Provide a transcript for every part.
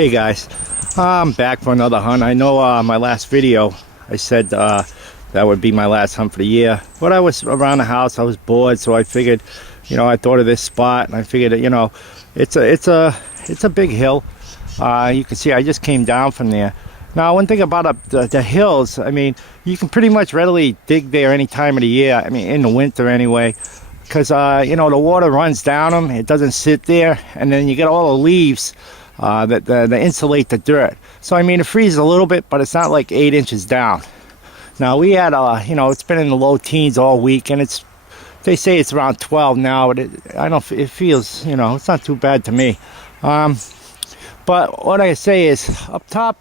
Hey guys, I'm back for another hunt. I know my last video I said that would be my last hunt for the year, but I was around the house, I was bored, so I figured, I thought of this spot and I figured that, it's a big hill. You can see I just came down from there. Now one thing about the hills, I mean, you can pretty much readily dig there any time of the year. I mean, in the winter anyway, because the water runs down them, it doesn't sit there, and then you get all the leaves that insulate the dirt. So I mean, it freezes a little bit, but it's not like 8 inches down. Now we had it's been in the low teens all week, and they say it's around 12 now, but it feels, it's not too bad to me. But what I say is up top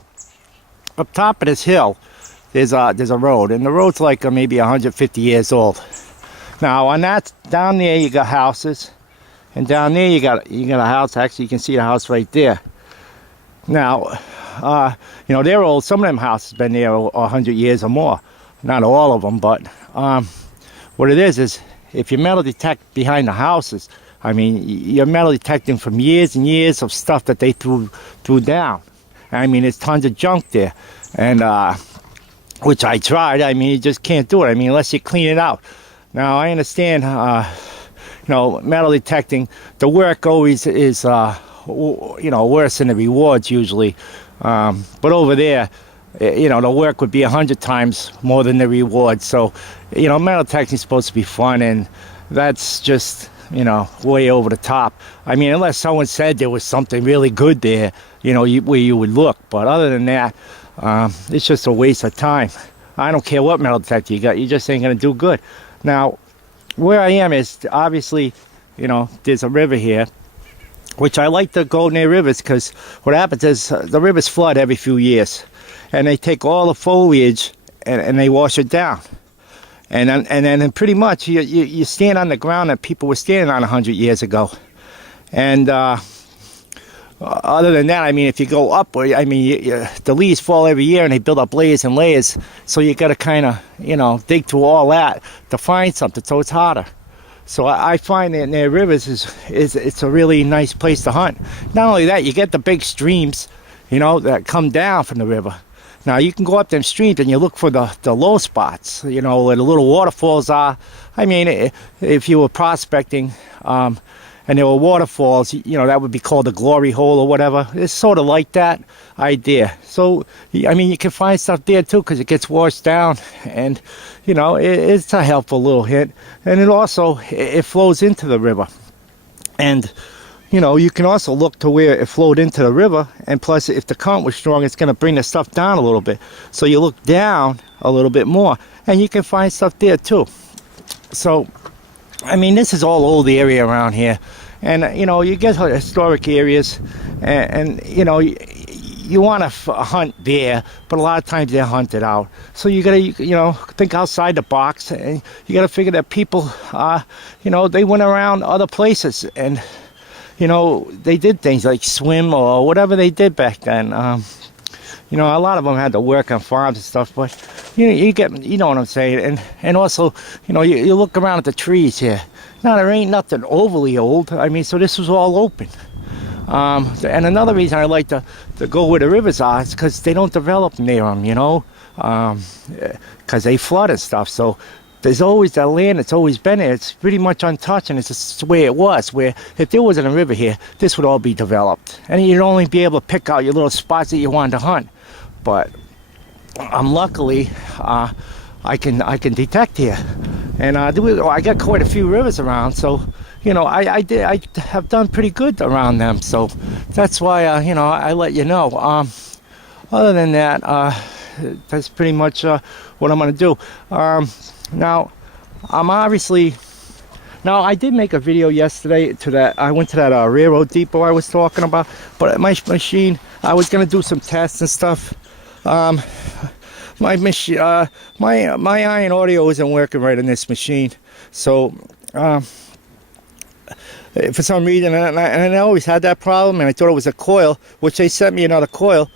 of this hill there's a road, and the road's like maybe 150 years old. Now on that down there you got houses, and down there you got a house. Actually, you can see the house right there. Now they're old. Some of them houses been there 100 years or more. Not all of them, but what it is if you metal detect behind the houses, I mean, you're metal detecting from years and years of stuff that they threw down. I mean, there's tons of junk there, and which I tried. I mean, you just can't do it. I mean, unless you clean it out. Now I understand, metal detecting, the work always is worse than the rewards usually. But over there, the work would be 100 times more than the reward. So, metal detecting is supposed to be fun, and that's just, way over the top. I mean, unless someone said there was something really good there, where you would look. But other than that, it's just a waste of time. I don't care what metal detector you got, you just ain't gonna do good. Now, where I am is obviously, there's a river here, which I like to go near rivers, because what happens is the rivers flood every few years, and they take all the foliage and they wash it down. And then pretty much you stand on the ground that people were standing on 100 years ago. And other than that, I mean, if you go up, I mean, the leaves fall every year and they build up layers and layers. So you got to kind of, dig through all that to find something. So it's harder. So I find that near rivers it's a really nice place to hunt. Not only that, you get the big streams, that come down from the river. Now you can go up them streams and you look for the low spots, where the little waterfalls are. I mean, if you were prospecting, and there were waterfalls, that would be called a glory hole or whatever. It's sort of like that idea. So, I mean, you can find stuff there too, because it gets washed down, and, it's a helpful little hint. And it also, it flows into the river. And, you can also look to where it flowed into the river, and plus, if the current was strong, it's going to bring the stuff down a little bit. So you look down a little bit more, and you can find stuff there too. So, I mean, this is all old area around here, and you get historic areas, and you want to hunt there, but a lot of times they're hunted out. So you gotta think outside the box, and you gotta figure that people they went around other places, and they did things like swim or whatever they did back then. A lot of them had to work on farms and stuff, but you get what I'm saying. And also, you look around at the trees here. Now there ain't nothing overly old. I mean, so this was all open. And another reason I like to go where the rivers are is because they don't develop near them, because they flood and stuff. So there's always that land that's always been there. It's pretty much untouched, and it's just the way it was, where if there wasn't a river here, this would all be developed. And you'd only be able to pick out your little spots that you wanted to hunt. But luckily, I can detect here. And I got quite a few rivers around, so, I have done pretty good around them. So that's why, I let you know. Other than that, that's pretty much what I'm going to do. Now, I did make a video yesterday I went to that railroad depot I was talking about, but my machine, I was going to do some tests and stuff. My machine, my iron audio isn't working right on this machine, so for some reason, and I always had that problem, and I thought it was a coil, which they sent me another coil,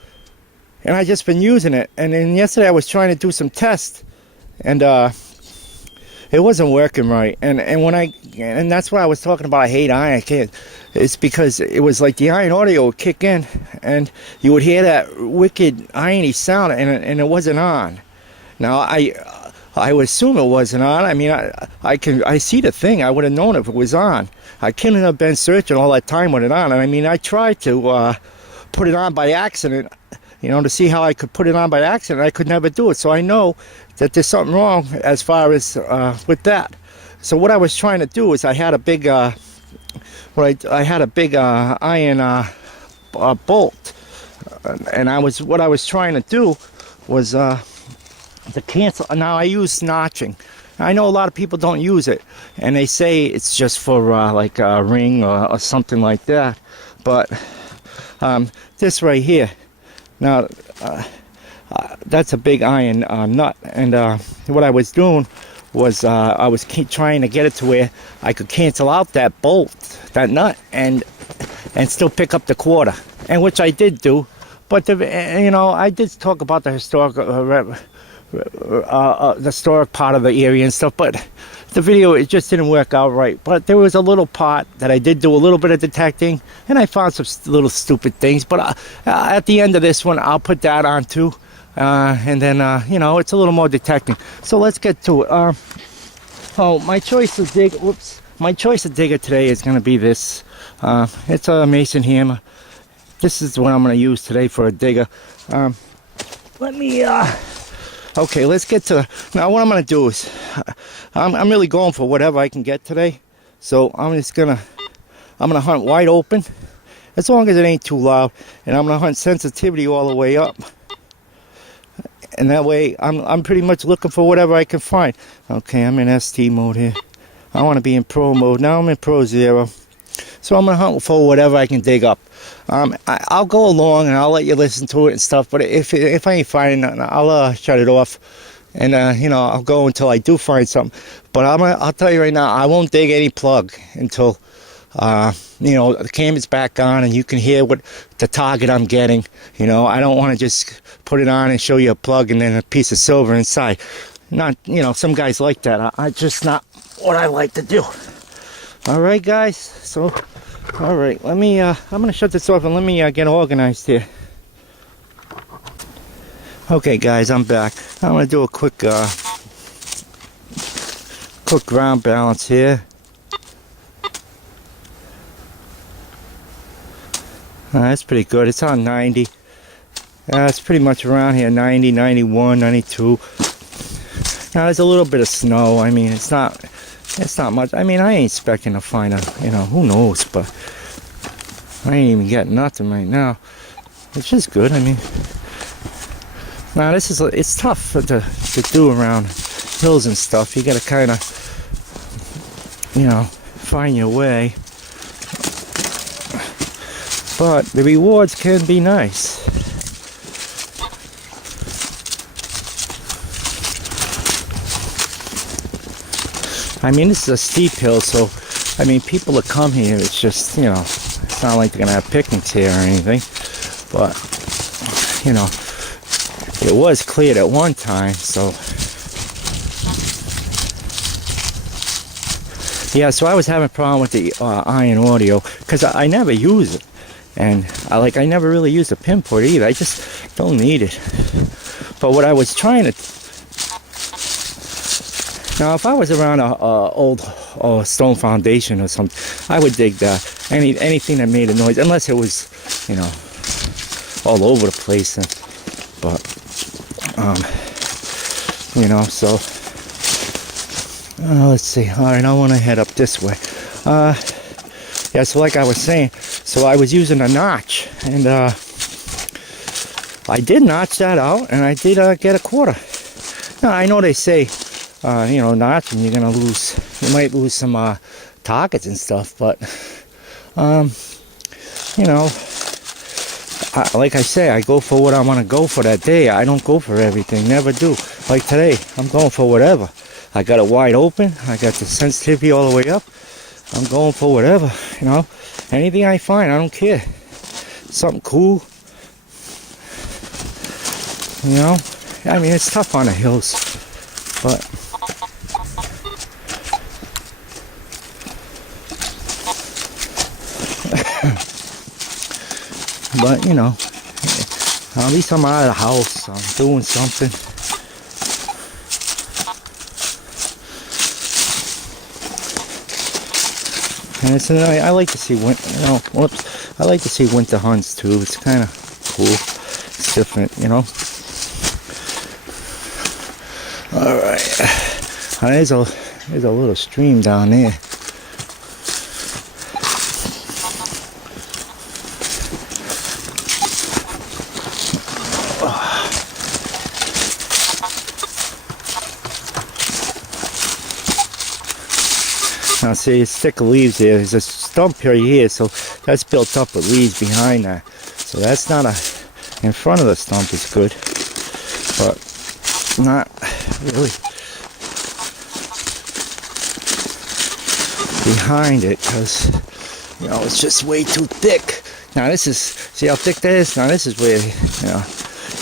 and I just been using it. And then yesterday I was trying to do some tests, and it wasn't working right. And that's what I was talking about. I hate iron. I can't. It's because it was like the iron audio would kick in, and you would hear that wicked irony sound, and it wasn't on. Now I would assume it wasn't on. I mean, I see the thing. I would have known if it was on. I couldn't have been searching all that time with it on. And I mean, I tried to put it on by accident, you know, to see how I could put it on by accident. I could never do it. So I know that there's something wrong as far as with that. So what I was trying to do is I had a big, I had a big iron bolt, and what I was trying to do was to cancel. Now I use notching. I know a lot of people don't use it, and they say it's just for like a ring or something like that. But this right here, now that's a big iron nut, and what I was doing was I was trying to get it to where I could cancel out that bolt, that nut, and still pick up the quarter, and which I did do. But you know, I did talk about the historic part of the area and stuff, but the video, it just didn't work out right. But there was a little part that I did do a little bit of detecting, and I found some little stupid things. But at the end of this one, I'll put that on too, and then you know, it's a little more detecting. So let's get to it. Oh, my choice of digger. Whoops. My choice of digger today is going to be this. It's a Mason hammer. This is what I'm going to use today for a digger. Let me. Okay, let's get to. Now, what I'm going to do is, I'm really going for whatever I can get today. So I'm gonna hunt wide open, as long as it ain't too loud, and I'm gonna hunt sensitivity all the way up. And that way, I'm pretty much looking for whatever I can find. Okay, I'm in ST mode here. I want to be in Pro mode. Now I'm in Pro 0. So I'm going to hunt for whatever I can dig up. I'll go along and I'll let you listen to it and stuff. But if I ain't finding nothing, I'll shut it off. And, you know, I'll go until I do find something. But I'll tell you right now, I won't dig any plug until, you know, the camera's back on and you can hear what the target I'm getting. You know, I don't want to just put it on and show you a plug and then a piece of silver inside. Not, you know, some guys like that. I just not what I like to do. All right, guys. So, all right. Let me. I'm gonna shut this off and let me get organized here. Okay, guys. I'm back. I'm gonna do a quick ground balance here. That's pretty good. It's on 90. It's pretty much around here, 90, 91, 92. Now there's a little bit of snow. I mean, it's not much. I mean, I ain't expecting to find you know, who knows, but I ain't even getting nothing right now, which is good. I mean, now it's tough to do around hills and stuff. You gotta kind of, you know, find your way, but the rewards can be nice. I mean, this is a steep hill, so, I mean, people that come here, it's just, you know, it's not like they're going to have picnics here or anything, but, you know, it was cleared at one time, so, yeah, so I was having a problem with the iron audio, because I never use it, and I never really use a pinport either. I just don't need it. But what I was trying to, now, if I was around a old stone foundation or something, I would dig that. Anything that made a noise, unless it was, you know, all over the place. But you know, so let's see. All right, I want to head up this way. Yeah, so like I was saying, so I was using a notch, and I did notch that out, and I did get a quarter. Now, I know they say, you know, notching, you might lose some targets and stuff, but you know, like I say, I go for what I want to go for that day. I don't go for everything, never do. Like today, I'm going for whatever. I got it wide open, I got the sensitivity all the way up. I'm going for whatever, you know, anything I find, I don't care. Something cool, you know. I mean, it's tough on the hills, but But you know, at least I'm out of the house. I'm doing something. And it's I like to see I like to see winter hunts too. It's kind of cool. It's different, you know. All right. There's a little stream down there. Now see, it's thick of leaves there. There's a stump here, so that's built up with leaves behind that. So that's not in front of the stump is good, but not really behind it, because you know it's just way too thick. Now this is, see how thick that is? Now this is where you know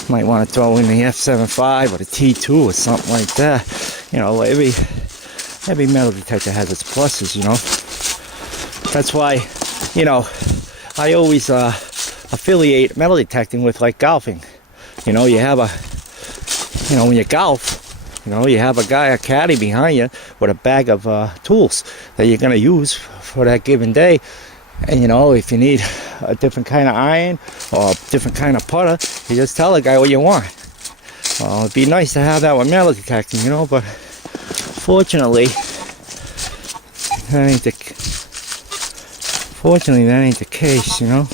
you might want to throw in the F75 or the T2 or something like that. You know, every metal detector has its pluses, you know. That's why, you know, I always affiliate metal detecting with like golfing. You know, you have when you golf, you know, you have a caddy behind you with a bag of tools that you're going to use for that given day. And, you know, if you need a different kind of iron or a different kind of putter, you just tell the guy what you want. Well, it'd be nice to have that with metal detecting, you know, but fortunately, that ain't the case, you know.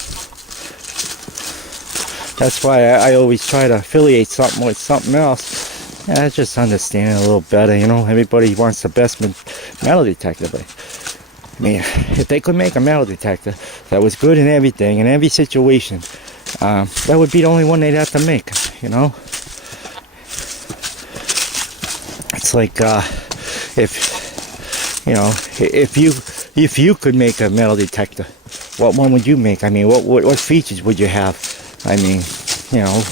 That's why I always try to affiliate something with something else. Yeah, I just understand it a little better, you know. Everybody wants the best metal detector, but I mean, if they could make a metal detector that was good in everything, in every situation, that would be the only one they'd have to make, you know. It's like if you could make a metal detector, what one would you make? I mean, what features would you have? I mean, you know,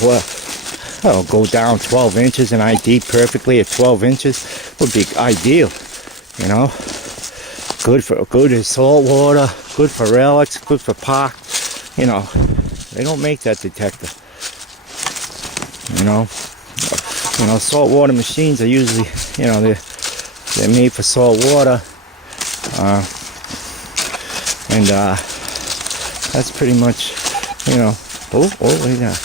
go down 12 inches and ID perfectly at 12 inches would be ideal, you know. Good as salt water, good for relics, good for park. You know, they don't make that detector. You know, saltwater machines are usually, you know, they're made for salt water, and that's pretty much, you know. Oh, look at that.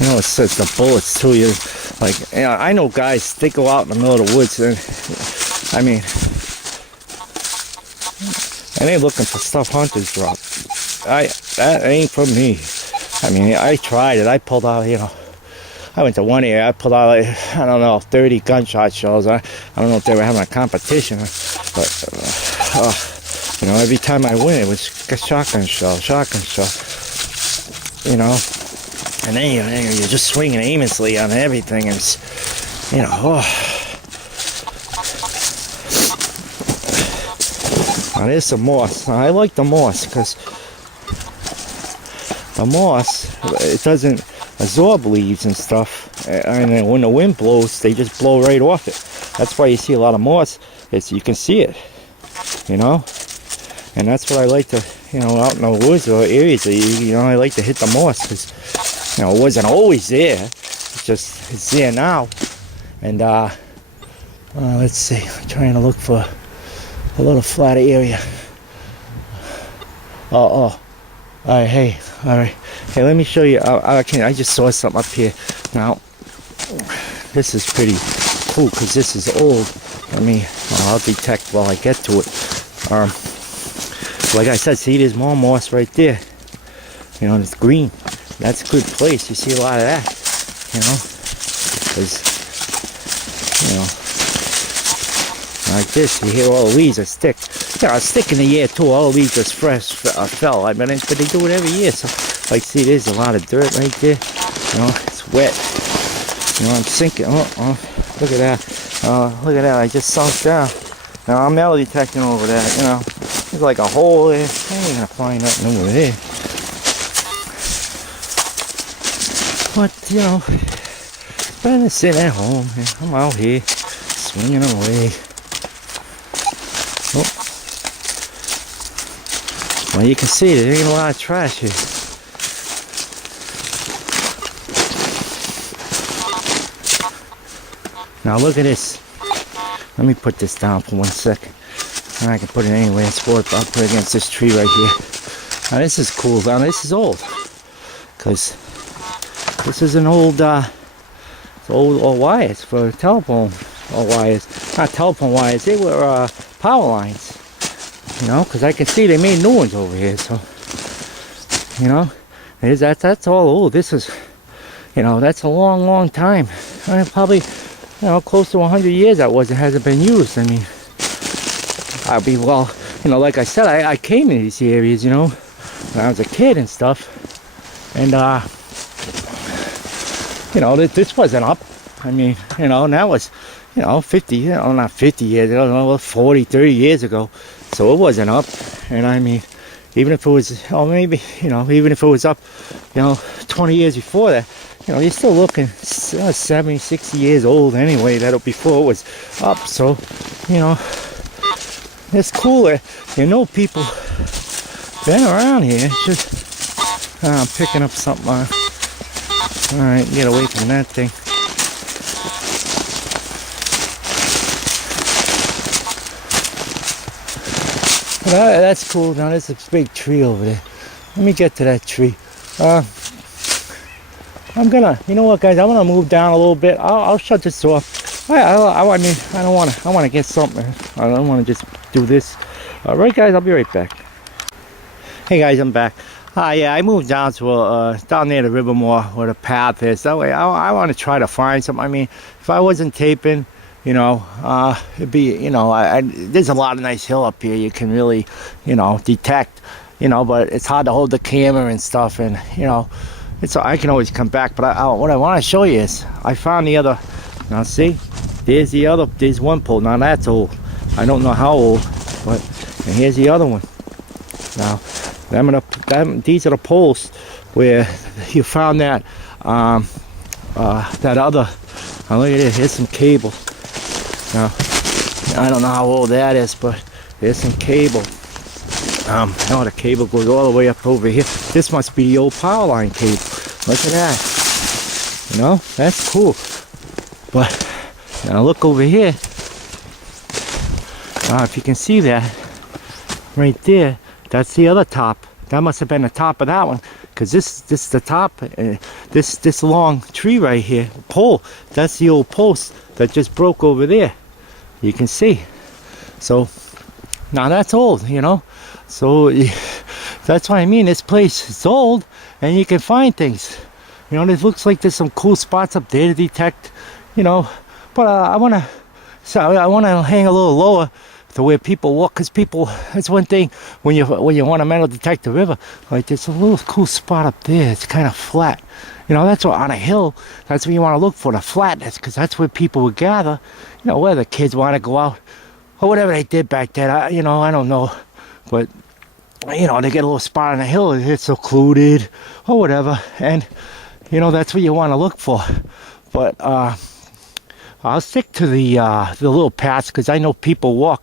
You know, it's the bullets too. You like, you know, I know guys, they go out in the middle of the woods and, I mean, and they're looking for stuff hunters drop. That ain't for me. I mean, I tried it. I pulled out, you know, I went to one area, I pulled out, like, I don't know, 30 gunshot shells. I don't know if they were having a competition, but, you know, every time I win, it was a shotgun shell, you know. And then you're just swinging aimlessly on everything, and it's, you know, Now there's some moss. Now I like the moss because the moss, it doesn't absorb leaves and stuff, and then when the wind blows, they just blow right off it. That's why you see a lot of moss. You can see it, you know. And that's what I like to, you know, out in the woods or areas, you know, I like to hit the moss because, you know, it wasn't always there. It's there now. And let's see, I'm trying to look for a little flat area. All right, hey, let me show you. I just saw something up here. Now, this is pretty cool because this is old. I'll detect while I get to it. Like I said, see, there's more moss right there. You know, it's green. That's a good place. You see a lot of that. You know, because, you know, like this, you hear all the leaves that stick. You know, it's stick in the year too. All the leaves just fresh fell. I mean, but they do it every year. So, like, see, there's a lot of dirt right there. You know, it's wet. You know, I'm sinking. Look at that. Look at that. I just sunk down. Now I'm metal detecting over that. You know, there's like a hole there. I ain't gonna find nothing over there. But you know, it's better than sitting at home. I'm out here swinging away. Well, you can see there ain't a lot of trash here. Now look at this. Let me put this down for 1 second. And I can put it anywhere. I'll put it against this tree right here. Now this is cool. Now this is old. Because this is an old, old wires for telephone wires. Not telephone wires. They were power lines. You know, because I can see they made new ones over here. So, you know, that's all old. This is, you know, that's a long, long time. Probably, you know, close to 100 years that hasn't been used. I mean, well, you know, like I said, I came in these areas, you know, when I was a kid and stuff. And, you know, this wasn't up. I mean, you know, and that was, you know, 50, you know, not 50 years ago, 40, 30 years ago. So it wasn't up. And I mean, even if it was, or maybe, you know, even if it was up, you know, 20 years before that, you know, you're still looking 70, 60 years old anyway, that before it was up. So, you know, it's cooler. You know, people been around here. It's just, I'm picking up something. All right, get away from that thing. Well, that's cool. Now there's a big tree over there. Let me get to that tree. I'm gonna, you know what, guys? I'm gonna move down a little bit. I'll shut this off. I mean, I want to get something. I don't want to just do this. All right, guys. I'll be right back. Hey, guys, I'm back. Yeah, I moved down to down near the Rivermore where the path is. That way, I want to try to find something. I mean, if I wasn't taping, you know, it'd be, you know, there's a lot of nice hill up here. You can really, you know, detect, you know, but it's hard to hold the camera and stuff, and you know. I can always come back, but what I want to show you is I found the other. Now see, there's one pole. Now that's old. I don't know how old, but and here's the other one. Now these are the poles where you found that that other. Now look at it. Here's some cable. Now I don't know how old that is, but there's some cable. No, the cable goes all the way up over here. This must be the old power line cable. Look at that. You know, that's cool. But now look over here. If you can see that right there, that's the other top. That must have been the top of that one, because this is the top. This long tree right here, pole. That's the old post that just broke over there. You can see. So now that's old, you know. So that's what I mean. This place is old, and you can find things. You know, it looks like there's some cool spots up there to detect. You know, but I want to hang a little lower to where people walk, because people. That's one thing when you want to metal detect the river. Like there's a little cool spot up there. It's kind of flat. You know, that's what on a hill. That's where you want to look for, the flatness, because that's where people would gather. You know, where the kids want to go out or whatever they did back then. You know, I don't know. But, you know, they get a little spot on the hill, it's secluded or whatever, and, you know, that's what you want to look for. But I'll stick to the little paths, because I know people walk.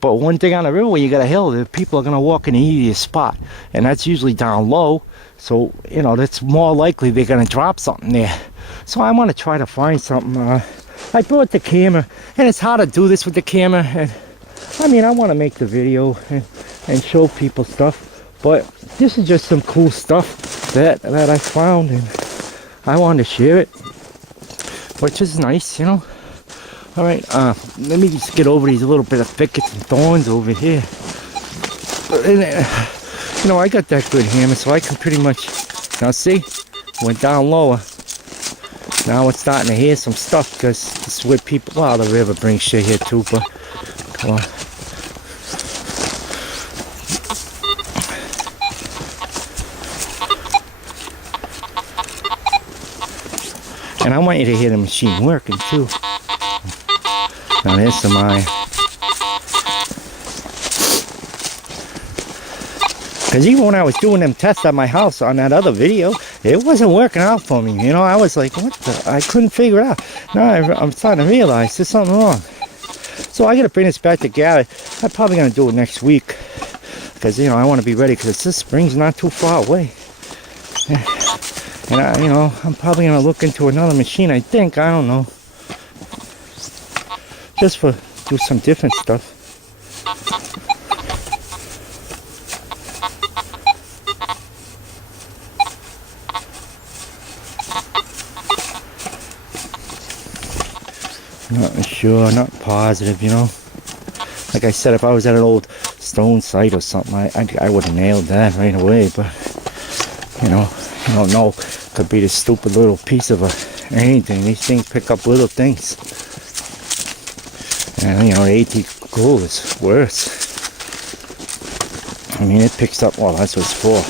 But one thing on the river, when you got a hill, the people are going to walk in the easiest spot, and that's usually down low. So, you know, that's more likely they're going to drop something there. So I want to try to find something. I brought the camera, and it's hard to do this with the camera, and I mean, I want to make the video and show people stuff, but this is just some cool stuff that I found, and I wanted to share it, which is nice, you know. All right, let me just get over these little bit of thickets and thorns over here. And, you know, I got that good hammer, so I can pretty much, now see, went down lower. Now it's starting to hear some stuff, because this is where people, well, the river brings shit here too, but come on. And I want you to hear the machine working too. Now there's some iron. Because even when I was doing them tests at my house on that other video, it wasn't working out for me. You know, I was like, what the? I couldn't figure it out. Now I'm starting to realize there's something wrong. So I got to bring this back to Garrett. I'm probably going to do it next week. because I want to be ready because this spring's not too far away. And I'm probably gonna look into another machine. I think, I don't know, just for do some different stuff. Not sure, not positive, Like I said, if I was at an old stone site or something, I would have nailed that right away. But you don't know. Could be this stupid little piece of anything. These things pick up little things, and the AT Gold is worse. I mean, it picks up. Well, that's what it's for.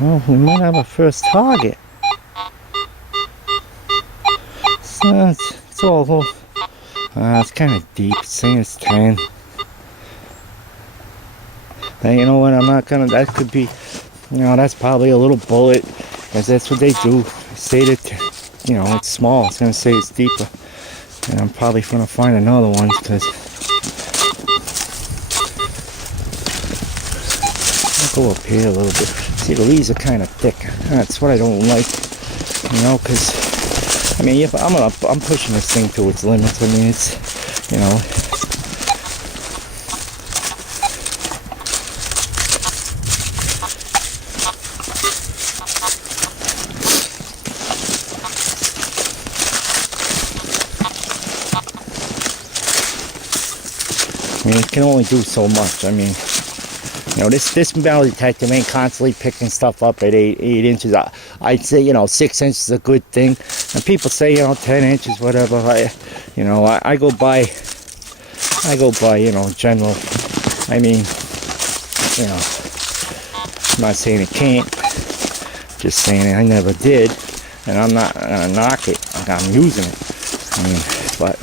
Well, we might have a first target. So it's all. It's kind of deep. It's saying it's 10. Now, you know what? I'm not gonna. That could be. That's probably a little bullet, because that's what they do. Say that, it's small. It's gonna say it's deeper, and I'm probably gonna find another one because. I'll go up here a little bit. See, the leaves are kind of thick. That's what I don't like, because I mean, I'm pushing this thing to its limits. I mean, it's, I mean, it can only do so much. I mean, this metal detector ain't constantly picking stuff up at 8 inches. I'd say, 6 inches is a good thing. And people say, 10 inches, whatever. I go by, general. I mean, I'm not saying it can't. Just saying I never did. And I'm not gonna knock it. I'm using it. I mean, but,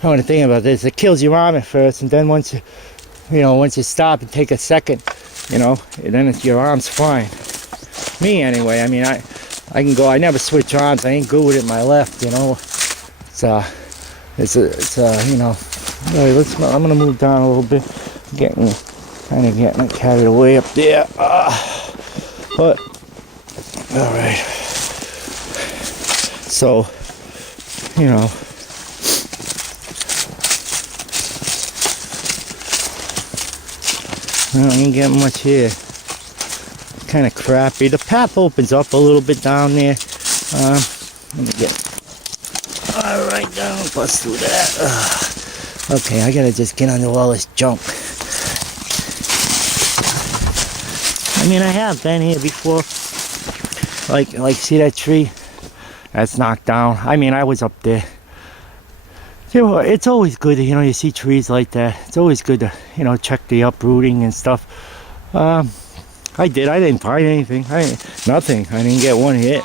the only thing about this, it kills your arm at first, and then once you stop and take a second, and then your arm's fine. Me anyway, I mean, I can go, I never switch arms, I ain't good with it in my left, anyway, I'm gonna move down a little bit, getting carried away up there, but, alright, so, I ain't getting much here. Kind of crappy. The path opens up a little bit down there. Let me get right down, bust through that. Okay, I gotta just get under all this junk. I mean, I have been here before. Like, see that tree? That's knocked down. I mean, I was up there. It's always good, you see trees like that. It's always good to, check the uprooting and stuff. I didn't find anything. Nothing. I didn't get one hit.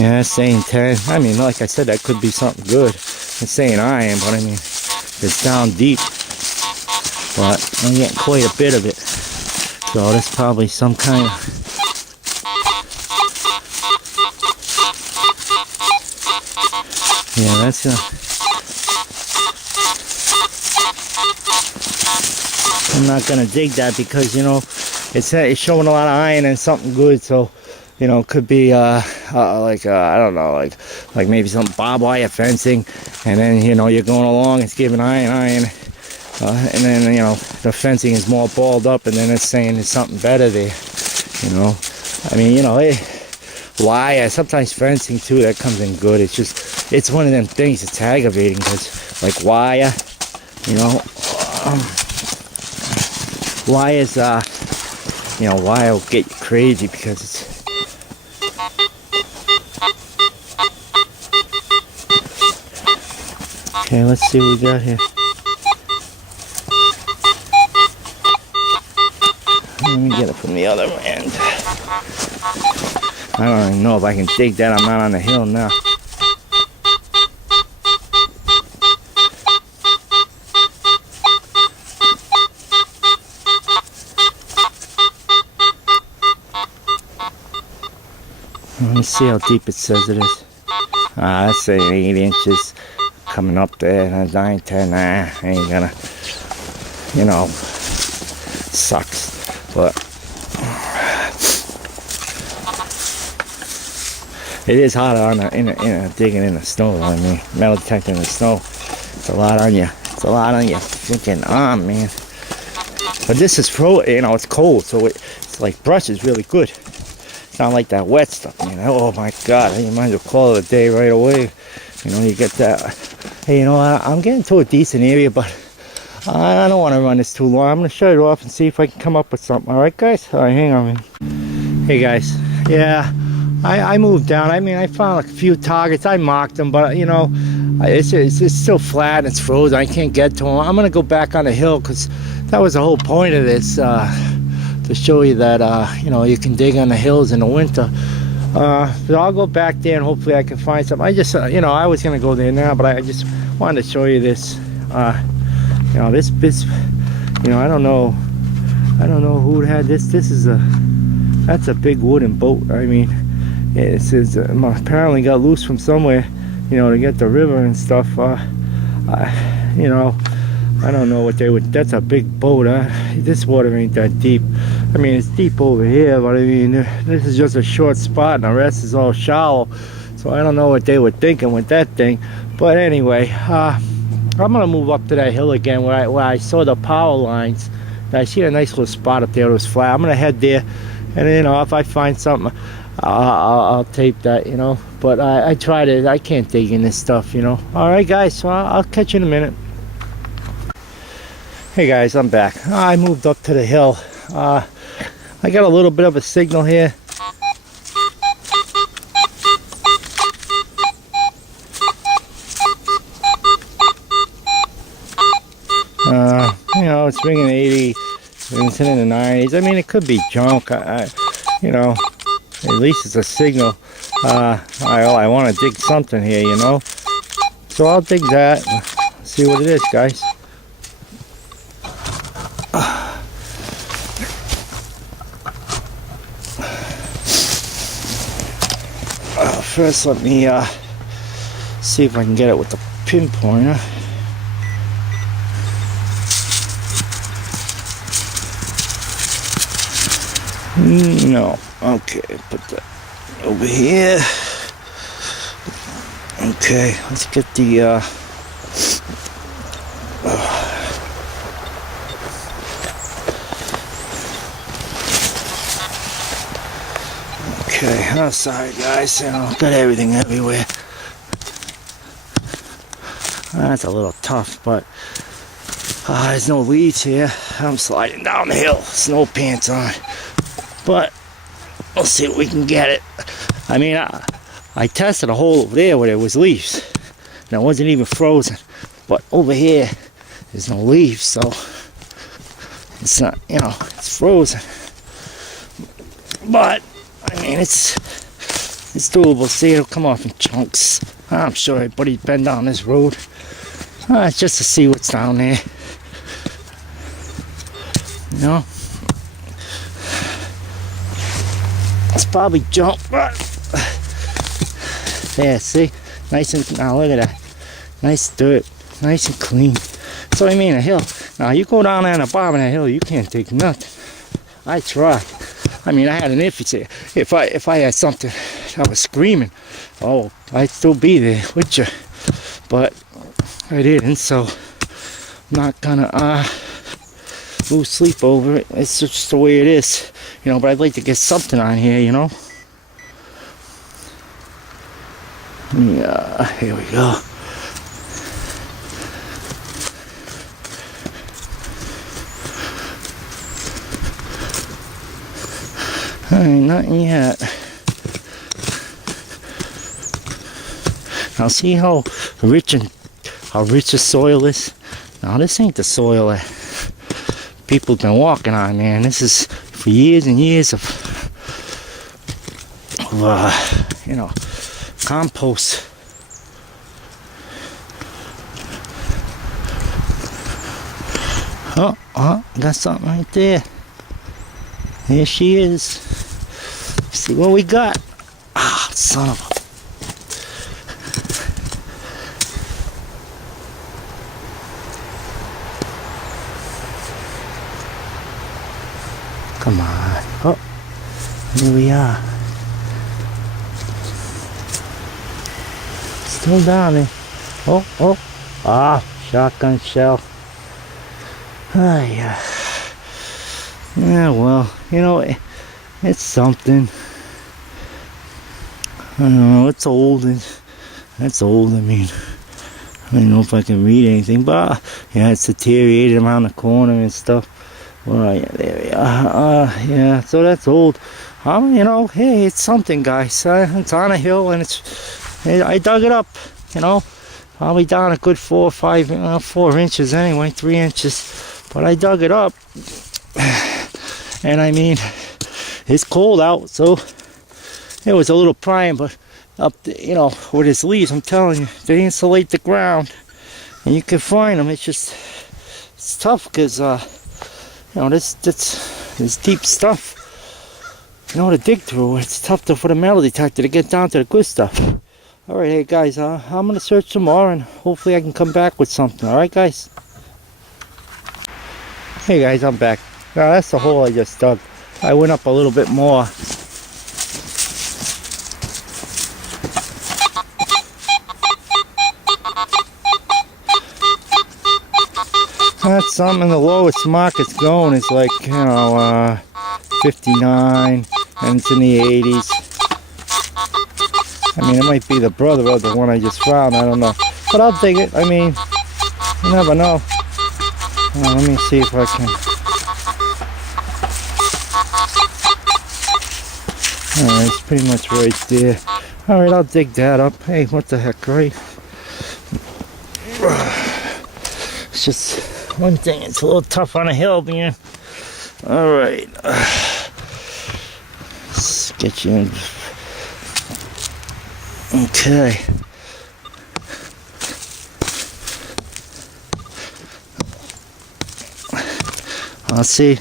Yeah, it's saying 10. I mean, like I said, that could be something good. It's saying iron, but I mean, it's down deep. But I'm getting quite a bit of it. So that's probably some kind of... Yeah, that's I'm not gonna dig that because it's showing a lot of iron and something good. So it could be I don't know, like maybe some barbed wire fencing, and then you're going along, it's giving iron, and then the fencing is more balled up, and then it's saying there's something better there. I mean, wire, sometimes fencing too, that comes in good. It's one of them things that's aggravating, because like wire, wires, wire will get you crazy because it's... Okay, let's see what we got here. Let me get it from the other end. I don't even know if I can dig that. I'm not on the hill now. Let me see how deep it says it is. That's saying 8 inches coming up there. 9, 10, ain't gonna, you know, sucks. But it is hard on digging in the snow. I mean, metal detecting in the snow. It's a lot on you. It's a lot on your freaking arm, man. But this is it's cold, so it's like brush is really good. It's not like that wet stuff, man. Oh my God, you might as well call it a day right away. You know, you get that. Hey, you know, I'm getting to a decent area, but I don't want to run this too long. I'm gonna shut it off and see if I can come up with something. All right, guys. All right, hang on, man. Hey, guys. Yeah, I moved down. I mean, I found like a few targets. I marked them, but you know, it's still flat and it's frozen. I can't get to them. I'm gonna go back on the hill because that was the whole point of this. To show you that you know, you can dig on the hills in the winter. But I'll go back there and hopefully I can find something. I just you know, I was gonna go there now, but I just wanted to show you this. You know, this you know, I don't know who had this. That's a big wooden boat. I mean, it says apparently got loose from somewhere, you know, to get the river and stuff. You know, I don't know what they would. That's a big boat. This water ain't that deep. I mean, it's deep over here, but I mean, this is just a short spot, and the rest is all shallow. So I don't know what they were thinking with that thing. But anyway, I'm gonna move up to that hill again where I saw the power lines. And I see a nice little spot up there that was flat. I'm gonna head there, and you know, if I find something, I'll tape that. You know, but I tried it. I can't dig in this stuff. You know. All right, guys. So I'll catch you in a minute. Hey guys, I'm back. I moved up to the hill. I got a little bit of a signal here. You know, it's ringing 80, it's in the 90s. I mean, it could be junk. You know, at least it's a signal. I want to dig something here, you know. So I'll dig that. See what it is, guys. First, let me see if I can get it with the pinpointer. No. Okay, put that over here. Okay, let's get the okay, oh, sorry guys, you know, got everything everywhere. That's a little tough, but there's no leads here. I'm sliding down the hill, snow pants on. But we'll see if we can get it. I mean, I tested a hole over there where there was leaves, and it wasn't even frozen. But over here, there's no leaves, so it's not, you know, it's frozen. But I mean, it's doable. See, it'll come off in chunks. I'm sure everybody's been down this road. It's just to see what's down there. You know, it's probably junk, but yeah, see, nice and, now look at that, nice dirt, nice and clean. So I mean, a hill. Now you go down there on the bottom of that hill, you can't dig nothing. I tried. I mean, I had an if I had something that was screaming, oh, I'd still be there with you. But I didn't, so I'm not gonna lose sleep over it. It's just the way it is, you know. But I'd like to get something on here, you know. Yeah, here we go. Ain't nothing yet. Now see how rich the soil is. Now this ain't the soil that people's been walking on, man. This is for years and years of you know, compost. Oh, got something right there. There she is. See what we got. Ah, son of a... Come on. Oh, here we are. Still down there. Oh, oh. Ah, shotgun shell. Ah, yeah. Yeah, well, you know, it's something. I don't know, it's old. That's old, I mean. I don't know if I can read anything, but yeah, it's deteriorated around the corner and stuff. Well, yeah, there we are. Yeah, so that's old. You know, hey, it's something, guys. It's on a hill, and I dug it up, you know. Probably down a good 4 or 5, 4 inches anyway, 3 inches. But I dug it up. And I mean, it's cold out, so it was a little prying, but up, you know, with his leaves, I'm telling you, they insulate the ground, and you can find them. It's tough because, you know, this deep stuff, you know, to dig through. It's tough for the metal detector to get down to the good stuff. All right, hey guys, I'm gonna search some more, and hopefully I can come back with something. All right, guys. Hey guys, I'm back. Now that's the hole I just dug. I went up a little bit more. That's something. The lowest mark it's going is like, you know, 59, and it's in the 80s. I mean, it might be the brother of the one I just found. I don't know, but I'll dig it. I mean, you never know. Let me see if I can. Alright, it's pretty much right there. Alright, I'll dig that up. Hey, what the heck, right? It's just one thing, it's a little tough on a hill, man. Alright. Let's get you in. Okay. I'll see.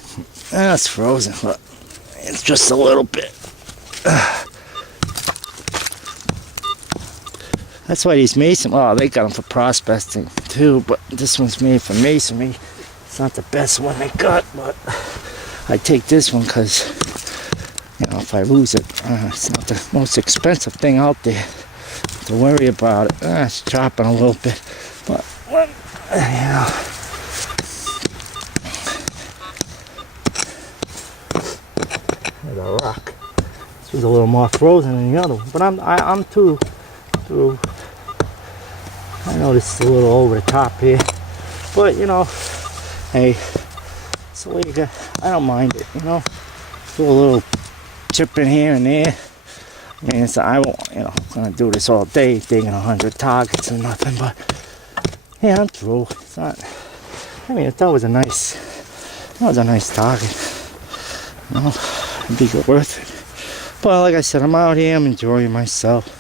It's frozen. Look, it's just a little bit. That's why these mason, well, they got them for prospecting too, but this one's made for masonry. It's not the best one they got, but I take this one because, you know, if I lose it, it's not the most expensive thing out there to worry about it. It's chopping a little bit, but, you know. There's a rock. This was a little more frozen than the other one, but I'm too through. I know this is a little over the top here, but you know, hey, it's the way you got. I don't mind it, you know. Do a little chipping here and there. I mean, I won't, you know, I'm gonna do this all day, digging 100 targets and nothing, but yeah, I'm through. It's not. I mean, that was a nice target. You know, it'd be worth it. But like I said, I'm out here, I'm enjoying myself.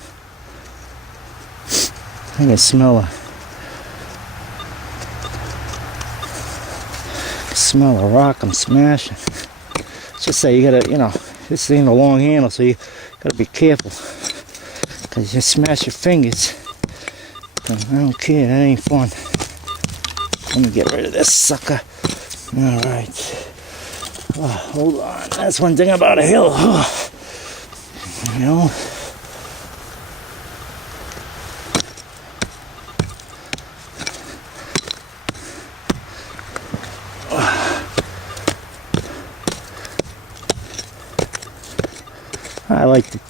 I can smell a rock I'm smashing. Just say you gotta, you know, this ain't a long handle, so you gotta be careful. Cause you smash your fingers. And I don't care, that ain't fun. Let me get rid of this sucker. Alright. Oh, hold on, that's one thing about a hill. You know.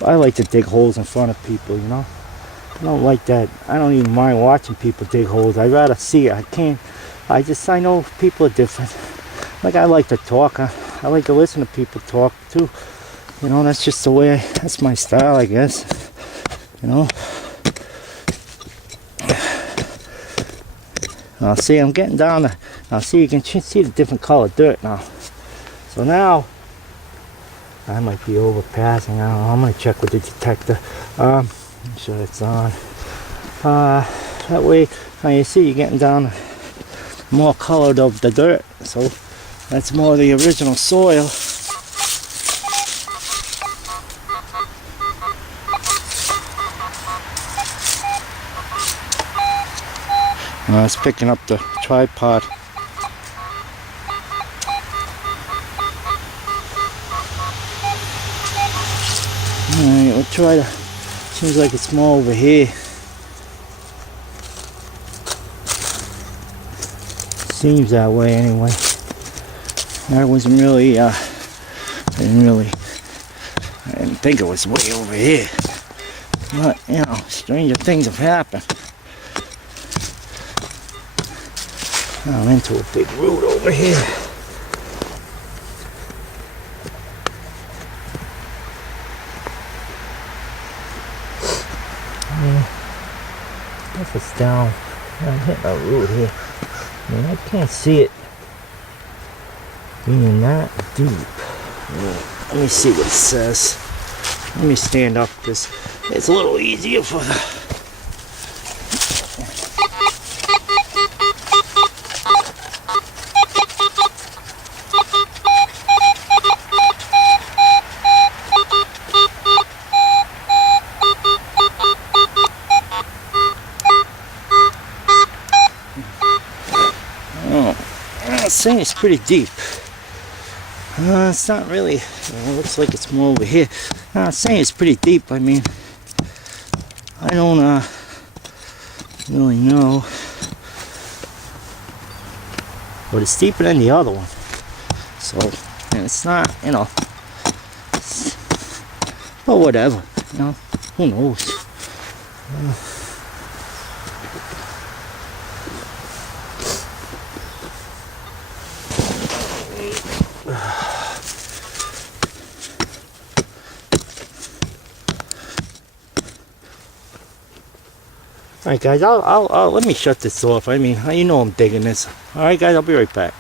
I like to dig holes in front of people, you know. I don't like that. I don't even mind watching people dig holes. I'd rather see it. I know people are different. Like, I like to talk. I like to listen to people talk too. You know, that's just the way, that's my style, I guess. You know. Now see, I'm getting down to, now see, you can see the different color dirt now. So now, I might be overpassing. I don't know. I'm gonna check with the detector. Make sure it's on. That way, now you see you're getting down more colored of the dirt. So that's more of the original soil. It's picking up the tripod. Alright, we'll try to, seems like it's more over here. Seems that way anyway. I wasn't really, I didn't think it was way over here. But, you know, stranger things have happened. I'm into a big root over here. If it's down, I'm hitting a root here. I mean, I can't see it being that deep. Let me see what it says. Let me stand up this. It's a little easier for the. Saying it's pretty deep. It's not really. It looks like it's more over here. I'm saying it's pretty deep. I mean, I don't really know, but it's deeper than the other one. So, and it's not, you know. But whatever, you know. Who knows? Alright guys, I'll let me shut this off. I mean, you know I'm digging this. Alright guys, I'll be right back.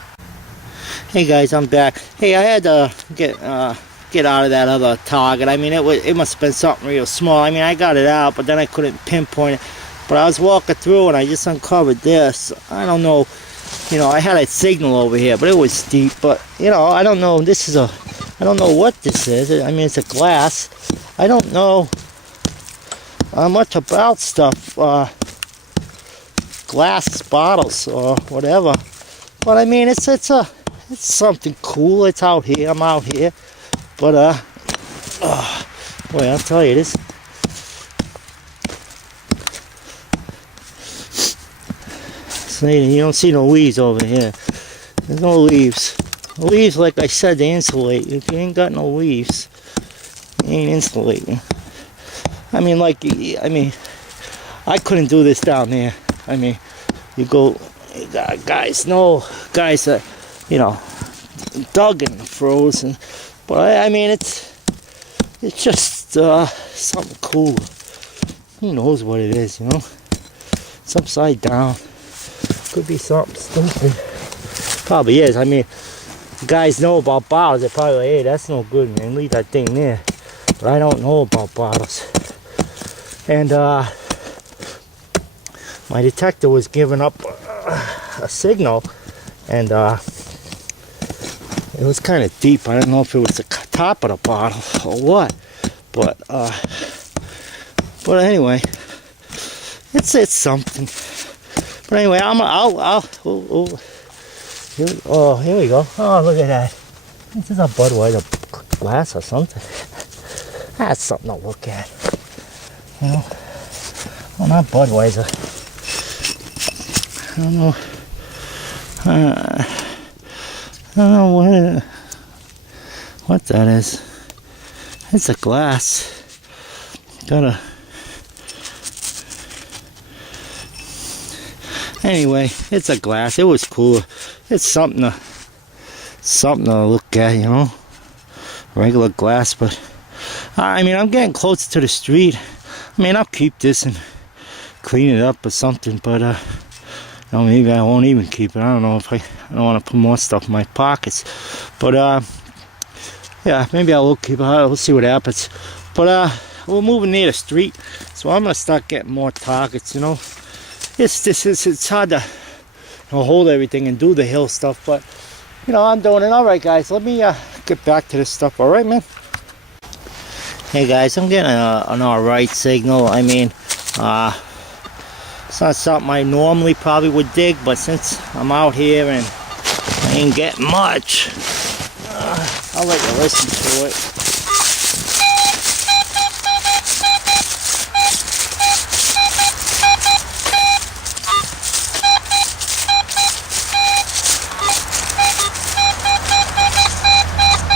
Hey guys, I'm back. Hey, I had to get out of that other target. I mean, it must have been something real small. I mean, I got it out, but then I couldn't pinpoint it. But I was walking through and I just uncovered this. I don't know, you know, I had a signal over here, but it was deep. But, you know, I don't know, I don't know what this is. I mean, it's a glass. I don't know much about stuff, glass bottles or whatever, but I mean it's something cool. It's out here. I'm out here, but boy, I'll tell you this. You don't see no leaves over here. There's no leaves. The leaves, like I said, they insulate. If you ain't got no leaves, you ain't insulating. I mean, I couldn't do this down there. I mean, you guys that, you know, dug and frozen. But I mean, it's just something cool. Who knows what it is, you know? It's upside down. Could be something stupid. Probably is. I mean, the guys know about bottles. They're probably like, hey, that's no good, man. Leave that thing there. But I don't know about bottles. And my detector was giving up a signal, and it was kind of deep. I don't know if it was the top of the bottle or what, but anyway, it's something. But anyway, here we go. Oh, look at that. This is a Budweiser glass or something. That's something to look at. You know, well, not Budweiser. I don't know. I don't know what that is. It's a glass. Anyway, it's a glass. It was cool. It's something to look at, you know. Regular glass, but I mean, I'm getting closer to the street. I mean, I'll keep this and clean it up or something, but you know, maybe I won't even keep it. I don't know if I don't want to put more stuff in my pockets, but yeah, maybe I will keep it. We'll see what happens. But we're moving near the street, so I'm gonna start getting more targets. You know, it's hard to, you know, hold everything and do the hill stuff, but you know, I'm doing it. All right, guys, let me get back to this stuff. All right, man. Hey guys, I'm getting an alright signal. I mean, It's not something I normally probably would dig, but since I'm out here and I ain't getting much, I'll let you listen to it.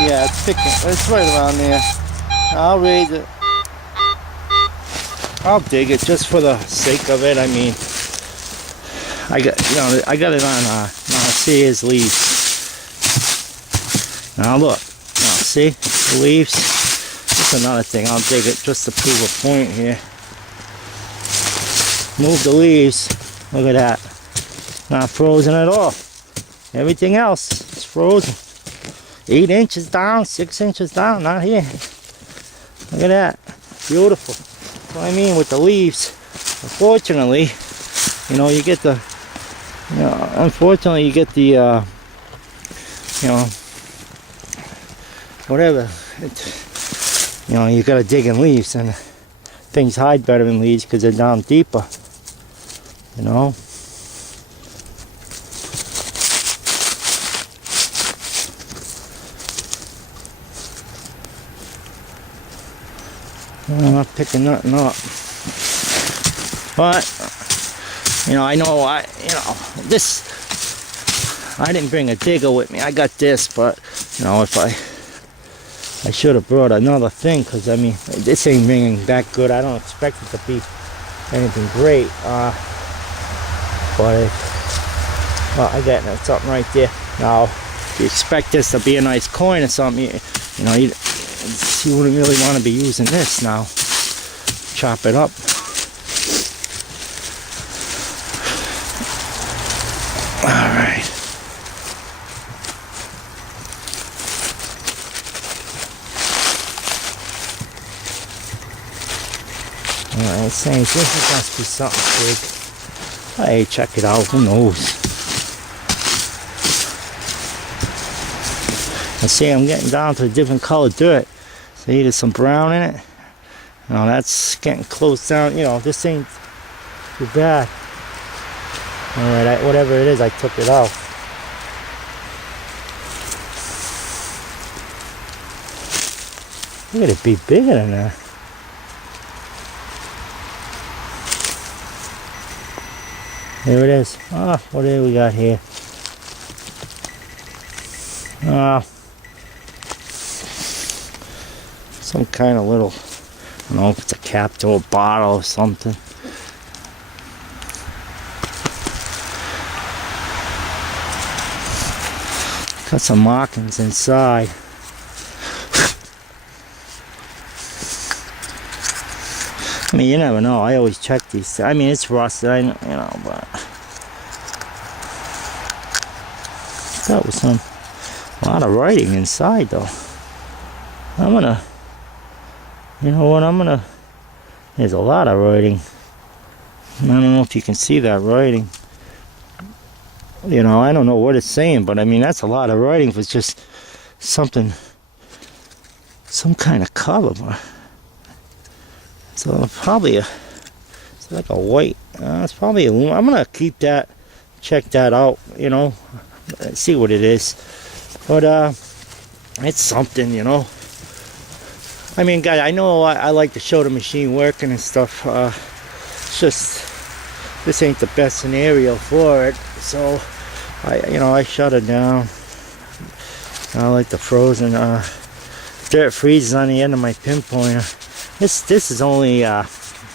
Yeah, it's picking. It's right around there. I'll raise it. I'll dig it just for the sake of it. I mean, I got it on Sears leaves. Now look, see the leaves. That's another thing. I'll dig it just to prove a point here. Move the leaves. Look at that. Not frozen at all. Everything else is frozen. 8 inches down, 6 inches down, not here. Look at that. Beautiful. That's what I mean with the leaves. Unfortunately, you get the, unfortunately you get the, whatever. You gotta dig in leaves, and things hide better in leaves because they're down deeper. I'm not picking nothing up, but I know this. I didn't bring a digger with me. I got this, but if I should have brought another thing, because I mean this ain't ringing that good. I don't expect it to be anything great, but I got something right there. Now, if you expect this to be a nice coin or something, you wouldn't really want to be using this now. Chop it up. Alright. Alright, saying this must be something big. Hey, check it out, who knows? I see I'm getting down to a different color dirt. See, there's some brown in it. Now that's getting close down. This ain't too bad. Alright, whatever it is, I took it off. Look at it be bigger than that. There it is. What do we got here? Some kind of little, I don't know if it's a cap to a bottle or something. Got some markings inside. I mean, you never know. I always check these. I mean, it's rusted, but that was a lot of writing inside, though. There's a lot of writing. I don't know if you can see that writing. I don't know what it's saying, but I mean, that's a lot of writing for just some kind of cover. So probably it's like a white, it's probably aluminum. I'm gonna keep that, check that out, see what it is. But it's something, I mean, guys, I know I like to show the machine working and stuff. It's just, this ain't the best scenario for it. So, I shut it down. I like the frozen dirt freezes on the end of my pinpointer. This is only, I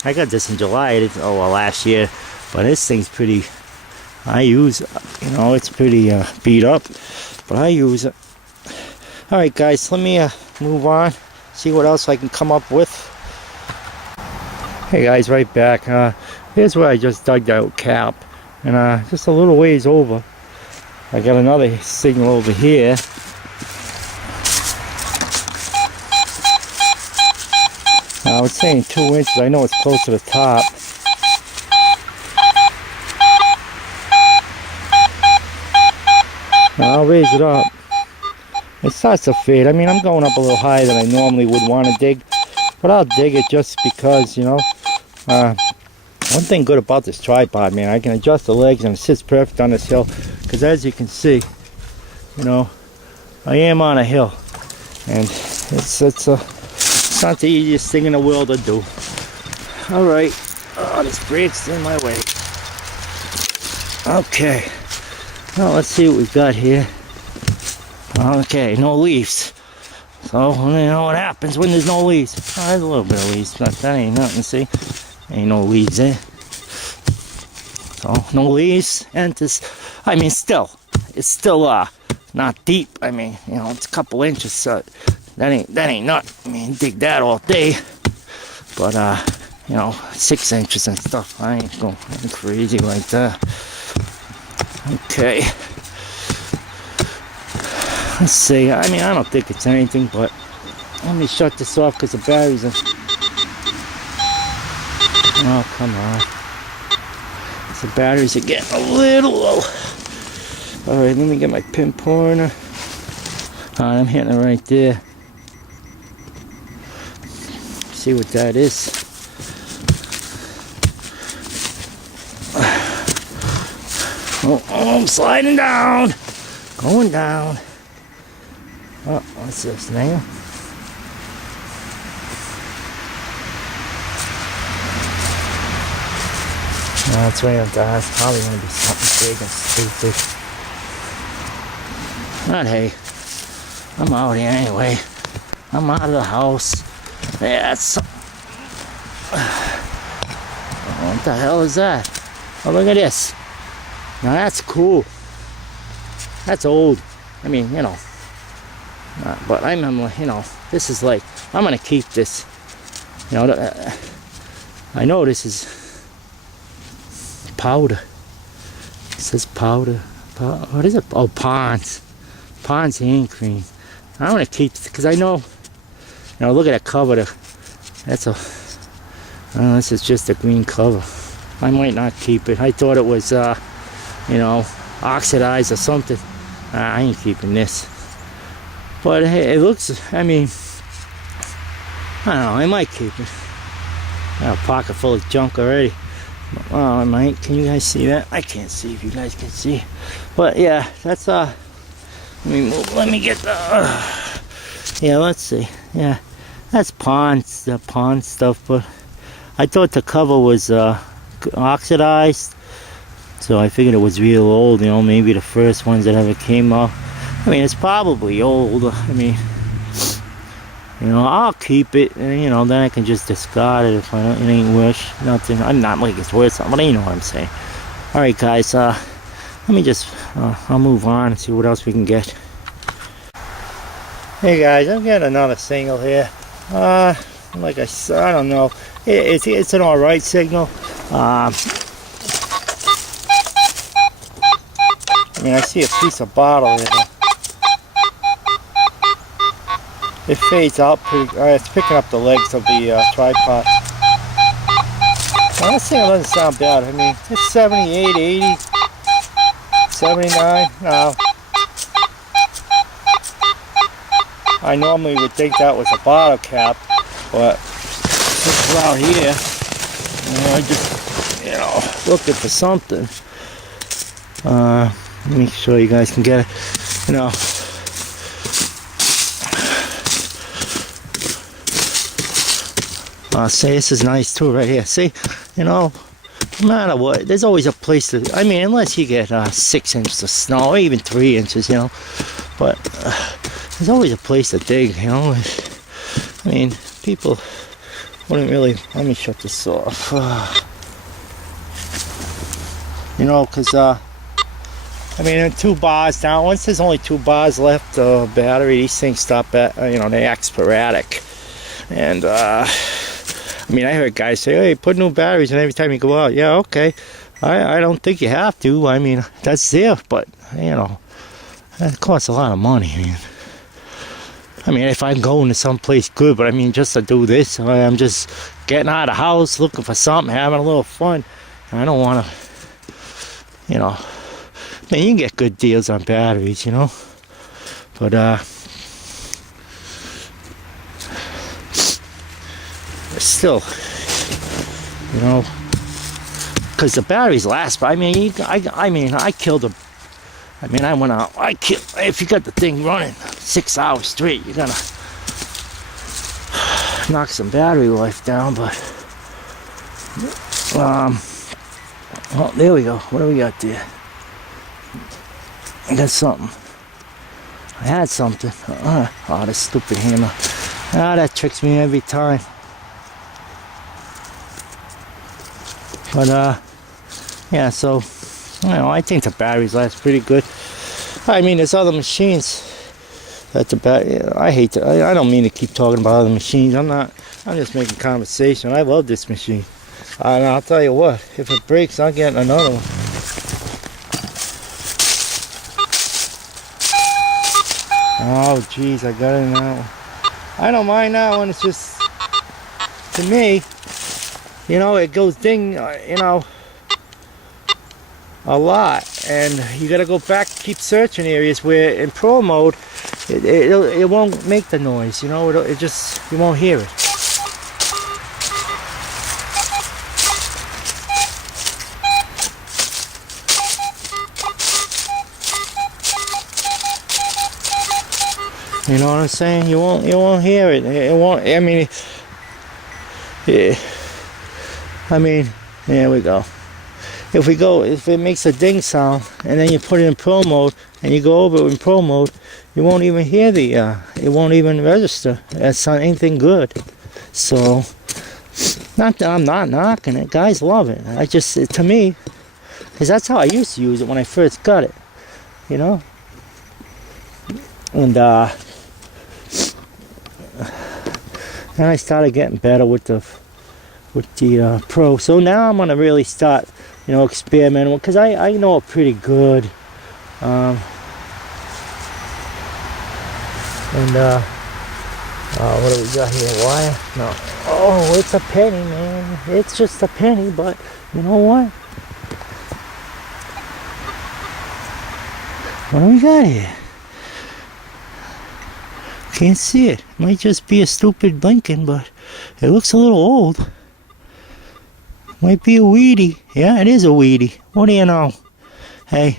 got this in July, last year. But this thing's pretty, I use it, it's pretty beat up. But I use it. Alright guys, let me move on. See what else I can come up with. Hey guys, right back. Here's where I just dug that cap, and just a little ways over, I got another signal over here. I was saying 2 inches. I know it's close to the top. I'll raise it up. It starts to fade. I mean, I'm going up a little higher than I normally would want to dig, but I'll dig it just because, I One thing good about this tripod, man, I can adjust the legs and it sits perfect on this hill. Because as you can see, you know, I am on a hill. And it's not the easiest thing in the world to do. Alright. Oh, this brake's in my way. Okay. Well, let's see what we've got here. Okay, no leaves. So, you know what happens when there's no leaves. Oh, there's a little bit of leaves, but that ain't nothing, see? Ain't no leaves there. So, no leaves, and this, I mean, still, it's still, not deep. I mean, you know, it's a couple inches, so that ain't not, I mean, dig that all day. But, you know, 6 inches and stuff, I ain't going crazy like that. Okay. Let's see, I mean, I don't think it's anything, but let me shut this off because the batteries are... Oh, come on. The batteries are getting a little low. Alright, let me get my pin pointer. Alright, I'm hitting it right there. See what that is. Oh, I'm sliding down. Going down. Oh, what's this now? No, it's way up there. It's probably going to be something big and stupid. But hey, I'm out here anyway. I'm out of the house. Yeah, it's... What the hell is that? Oh, look at this. Now that's cool. That's old. I mean, you know. But I remember, you know, this is like, I'm going to keep this. You know, I know this is powder. It says powder. What is it? Oh, Pond's. Pond's hand cream. I want to keep, because I know, you know, look at that cover. That's a, this is just a green cover. I might not keep it. I thought it was, you know, oxidized or something. I ain't keeping this. But hey, it looks, I mean, I don't know, I might keep it. I got a pocket full of junk already. Oh, I might. Can you guys see that? I can't see if you guys can see. But yeah, that's, let me move, let me get the, yeah, let's see. Yeah, that's Pond's, the Pond stuff, but I thought the cover was, oxidized. So I figured it was real old, you know, maybe the first ones that ever came out. I mean, it's probably old. I mean, you know, I'll keep it, and, you know, then I can just discard it if I don't, it ain't worth nothing. I'm not like it's worth something, but you know what I'm saying. Alright, guys, let me just, I'll move on and see what else we can get. Hey, guys, I'm getting another signal here. Like I said, I don't know. It's an alright signal. I mean, I see a piece of bottle in there. It fades out pretty. It's picking up the legs of the tripod. Well, this thing doesn't sound bad. I mean, it's 78, 80, 79. No. I normally would think that was a bottle cap, but since we're out here, you know, I just, you know, looking for something. Make sure you guys can get it. You know. See, this is nice too, right here. See, you know, no matter what, there's always a place to. I mean, unless you get 6 inches of snow, or even 3 inches, you know. But there's always a place to dig, you know. I mean, people wouldn't really. Let me shut this off. You know, because I mean, 2 bars down. Once there's only 2 bars left of battery, these things stop at, you know, they act sporadic. And I mean, I heard guys say, "Hey, put new batteries in every time you go out." Yeah, okay. I don't think you have to. I mean, that's there, but you know, that costs a lot of money, man. I mean, if I'm going to someplace good, but I mean, just to do this, I'm just getting out of the house, looking for something, having a little fun. And I don't want to, you know. I mean, you can get good deals on batteries, you know. But still, you know, because the batteries last. But I mean, I killed them. I mean, I went out. If you got the thing running 6 hours straight, you're gonna knock some battery life down. But oh, there we go. What do we got there? I got something. I had something. Oh, this stupid hammer. Ah, that tricks me every time. But yeah, so I think the batteries last pretty good. I mean, there's other machines that the I hate to, I don't mean to keep talking about other machines. I'm just making conversation. I love this machine. And I'll tell you what, if it breaks, I'm getting another one. Oh geez, I got it in that one. I don't mind that one. It's just, to me, it goes ding, a lot, and you gotta go back, keep searching areas where in pro mode it won't make the noise. It just, you won't hear it. You know what I'm saying? You won't hear it. It won't. I mean, yeah. I mean, there we go. If it makes a ding sound, and then you put it in pro mode, and you go over it in pro mode, you won't even hear it won't even register as anything good. So, not that I'm not knocking it. Guys love it. To me, because that's how I used to use it when I first got it. And then I started getting better with the pro. So now I'm gonna really start, experimenting, because I know it pretty good. What do we got here? Wire? No. Oh, it's a penny, man. It's just a penny, but you know what? What do we got here? Can't see it. Might just be a stupid blinking, but it looks a little old. Might be a weedy. Yeah, it is a weedy. What do you know? Hey,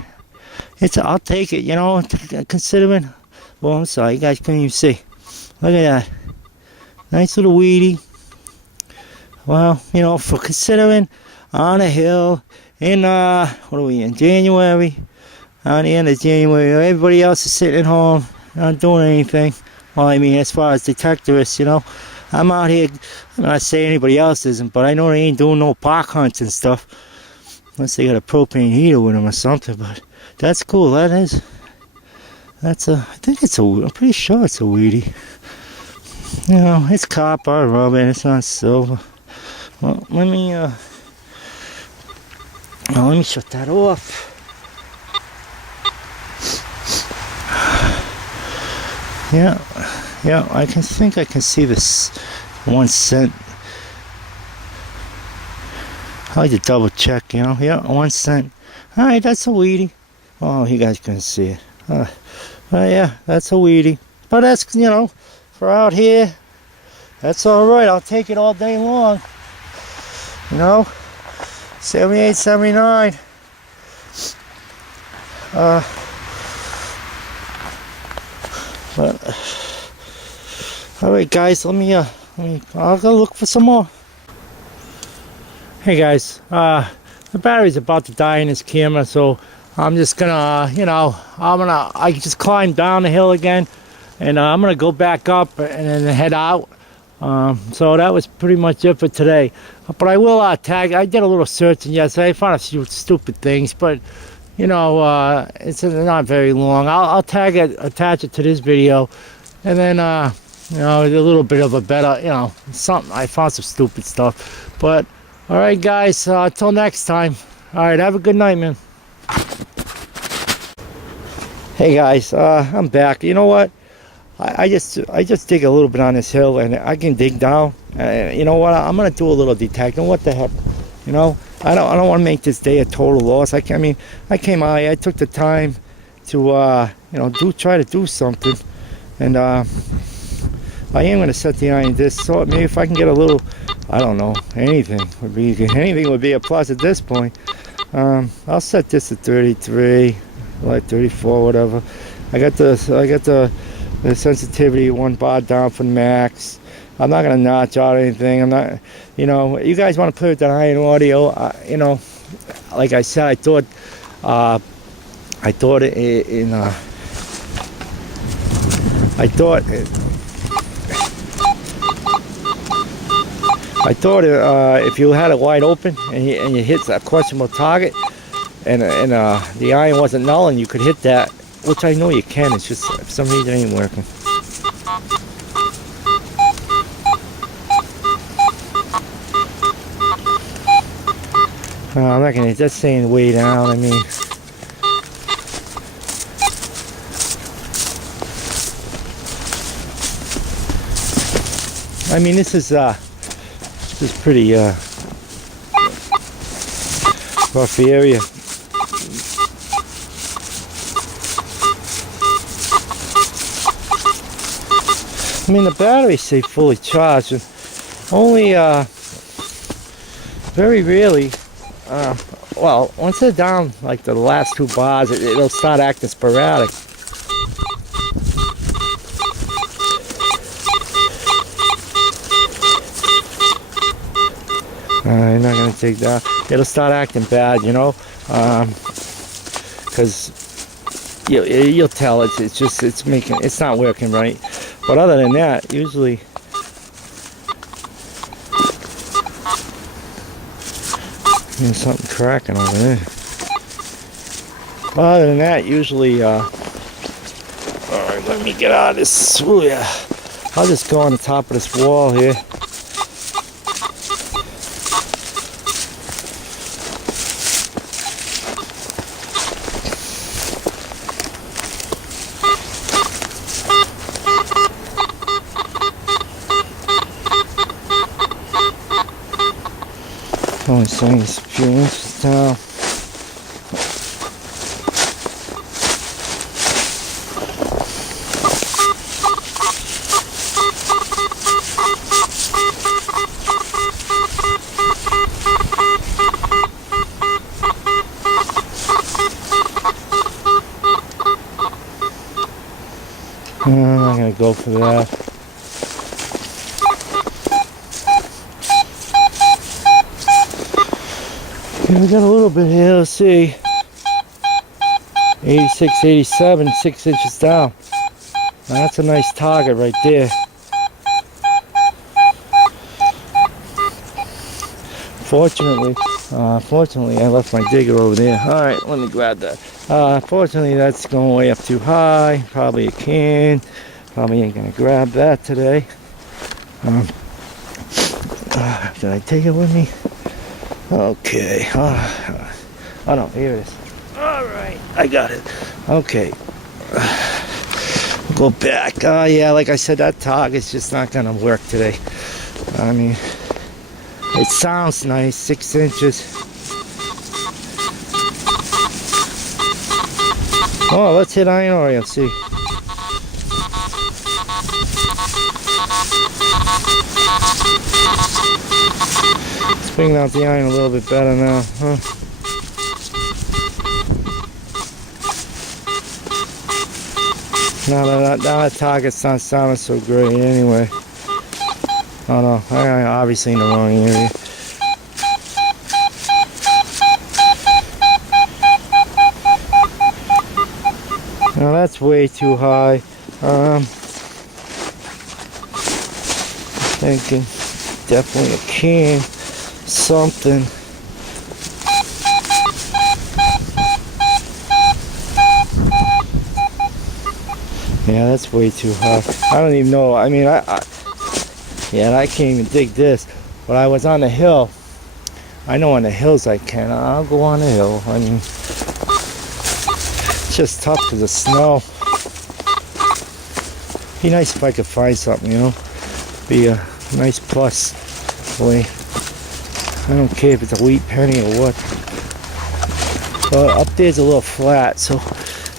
I'll take it, considering. Well, I'm sorry, you guys couldn't even see. Look at that. Nice little weedy. Well, for considering on a hill in, what are we in, January? On the end of January, everybody else is sitting at home, not doing anything. Well, I mean, as far as detectorists, I'm out here. I'm not saying anybody else isn't, but I know they ain't doing no park hunts and stuff, unless they got a propane heater with them or something. But that's cool. That's I'm pretty sure it's a weedy. It's copper, rubber, it's not silver. Well, let me shut that off. Yeah, I think I can see this 1 cent. I like to double check, Yeah, 1 cent. Alright, that's a weedy. Oh, you guys couldn't see it. Yeah, that's a weedy. But that's, for out here, that's alright. I'll take it all day long. 78, 79. But all right, guys, I'll go look for some more. Hey guys, the battery's about to die in this camera, so I'm just gonna, I just climbed down the hill again, and I'm gonna go back up and then head out. So that was pretty much it for today. But I will tag. I did a little searching yesterday. I found a few stupid things, but it's not very long. I'll tag it, attach it to this video, and then a little bit of a better, something. I found some stupid stuff. But all right, guys, till next time. All right, have a good night, man. Hey guys, I'm back. You know what? I just dig a little bit on this hill, and I can dig down. You know what? I'm gonna do a little detecting. What the heck? I don't want to make this day a total loss. I came out here, I took the time to try to do something, and I am going to set the iron disc. So maybe if I can get a little I don't know, anything would be a plus at this point. I'll set this at 33, like 34, whatever. I got the sensitivity 1 bar down for max. I'm not gonna notch out anything. I'm not, you guys want to play with that iron audio? Like I said, I thought if you had it wide open and you hit a questionable target and the iron wasn't null and you could hit that, which I know you can, it's just for some reason it ain't working. I'm not gonna, just saying way down, I mean. This is pretty rough area. The batteries stay fully charged, and only very rarely, well, once they're down like the last 2 bars, it'll start acting sporadic. I'm not gonna take that. It'll start acting bad, because you'll tell it's not working right. But other than that, usually there's something cracking over there. But other than that, usually, all right, let me get out of this. Ooh, yeah. I'll just go on the top of this wall here. Only saying it's a few inches down. I'm not gonna go for that. We got a little bit here, let's see. 86, 87, 6 inches down. Now that's a nice target right there. Fortunately, I left my digger over there. Alright, let me grab that. Fortunately, that's going way up too high. Probably a can. Probably ain't gonna grab that today. Did I take it with me? Okay. Oh no, here it is. Alright, I got it. Okay. Go back. Yeah, like I said, that target's just not gonna work today. It sounds nice, 6 inches. Oh, let's hit iron ore, see. Let's bring out the iron a little bit better now, huh? Now that target's not sounding so great anyway. Oh no, I'm obviously in the wrong area. Now that's way too high. Thinking definitely a can, something. Yeah, that's way too high. I don't even know. I can't even dig this. But I was on the hill. I know on the hills I can. I'll go on the hill. It's just tough because of snow. Be nice if I could find something, Be a nice plus. Boy, I don't care if it's a wheat penny or what. Up there's a little flat, so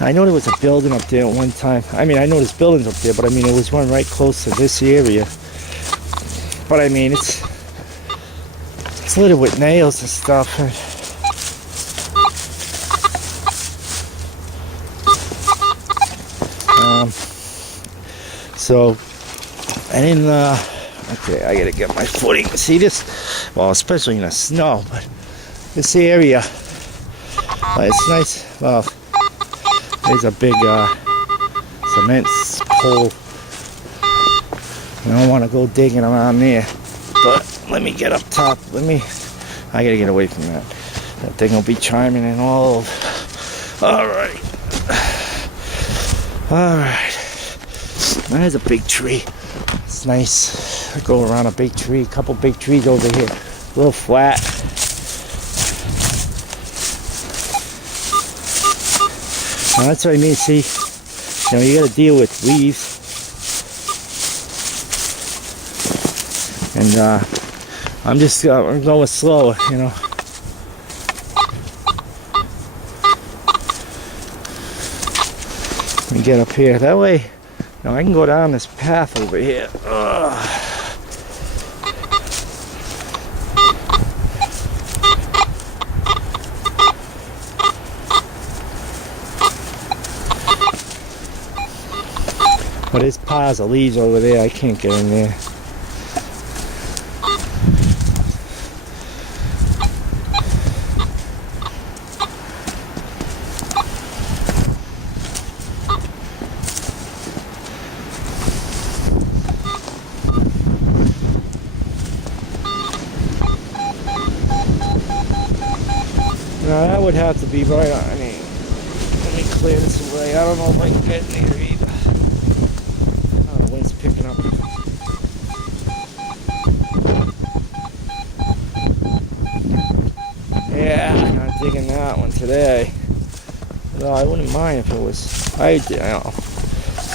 I know there was a building up there at one time. I know there's buildings up there, but it was one right close to this area. But it's It's littered with nails and stuff. So I didn't. Okay, I gotta get my footing. See this? Well, especially in the snow, but this area, it's nice. Well, there's a big cement pole. I don't want to go digging around there, but let me get up top. I gotta get away from that. That thing will be chiming in all over. All right. There's a big tree. It's nice. I go around a big tree. A couple big trees over here. A little flat. Now that's what I mean. See, you got to deal with leaves. And I'm going slow, Let me get up here. That way, I can go down this path over here. But there's piles of leaves over there. I can't get in there. Now that would have to be right on. Let me clear this away. I don't know if I can get in here either. Oh, the wind's picking up. Yeah, I'm not digging that one today. No, I wouldn't mind if it was. It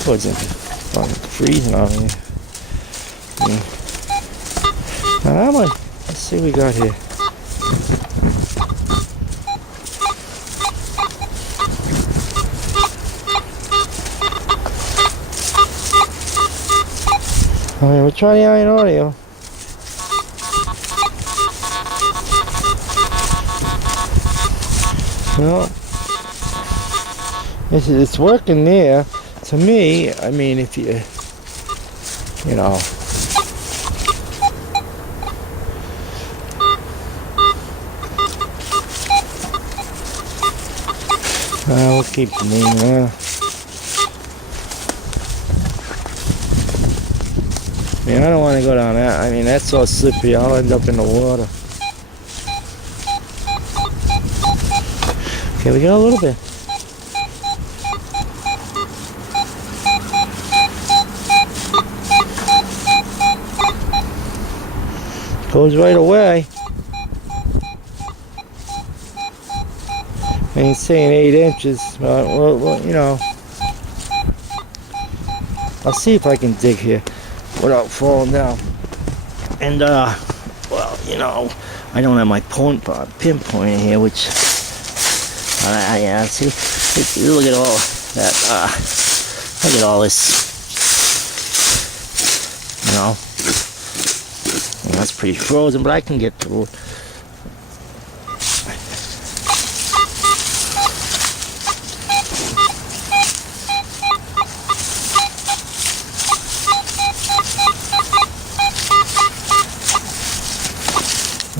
wasn't freezing on me. Yeah. Now that one. Let's see what we got here. Alright, we'll try the iron audio. Well, it's working there. To me, I mean, if you we'll keep the name there. I don't want to go down that. I mean, that's so slippery. I'll end up in the water. Okay, we got a little bit. Goes right away. I ain't saying 8 inches, but well, I'll see if I can dig here without falling down. And well, I don't have my pinpoint here, which yeah, see, look at all that, look at all this, that's pretty frozen, but I can get through it.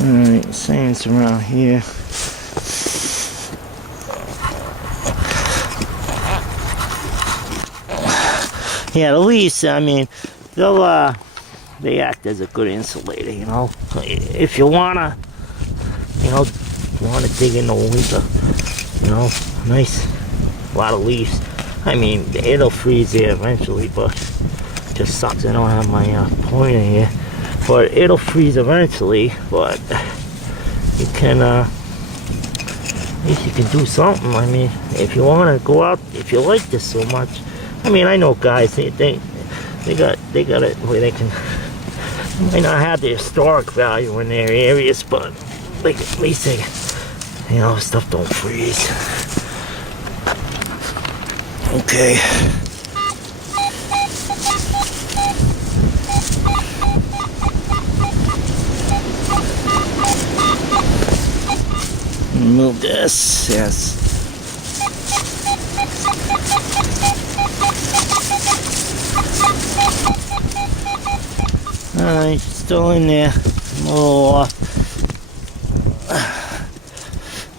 Alright, saying it's around here. Yeah, the leaves, I mean, they act as a good insulator, If you wanna, dig in the winter, nice, a lot of leaves. I mean, it'll freeze there eventually, but it just sucks I don't have my pointer here. But it'll freeze eventually, but you can, at least you can do something. I mean, if you want to go out, if you like this so much. I mean, I know guys, they got it where they can, might not have the historic value in their areas, but at least they, stuff don't freeze. Okay. Move this, yes. Alright, still in there. Oh,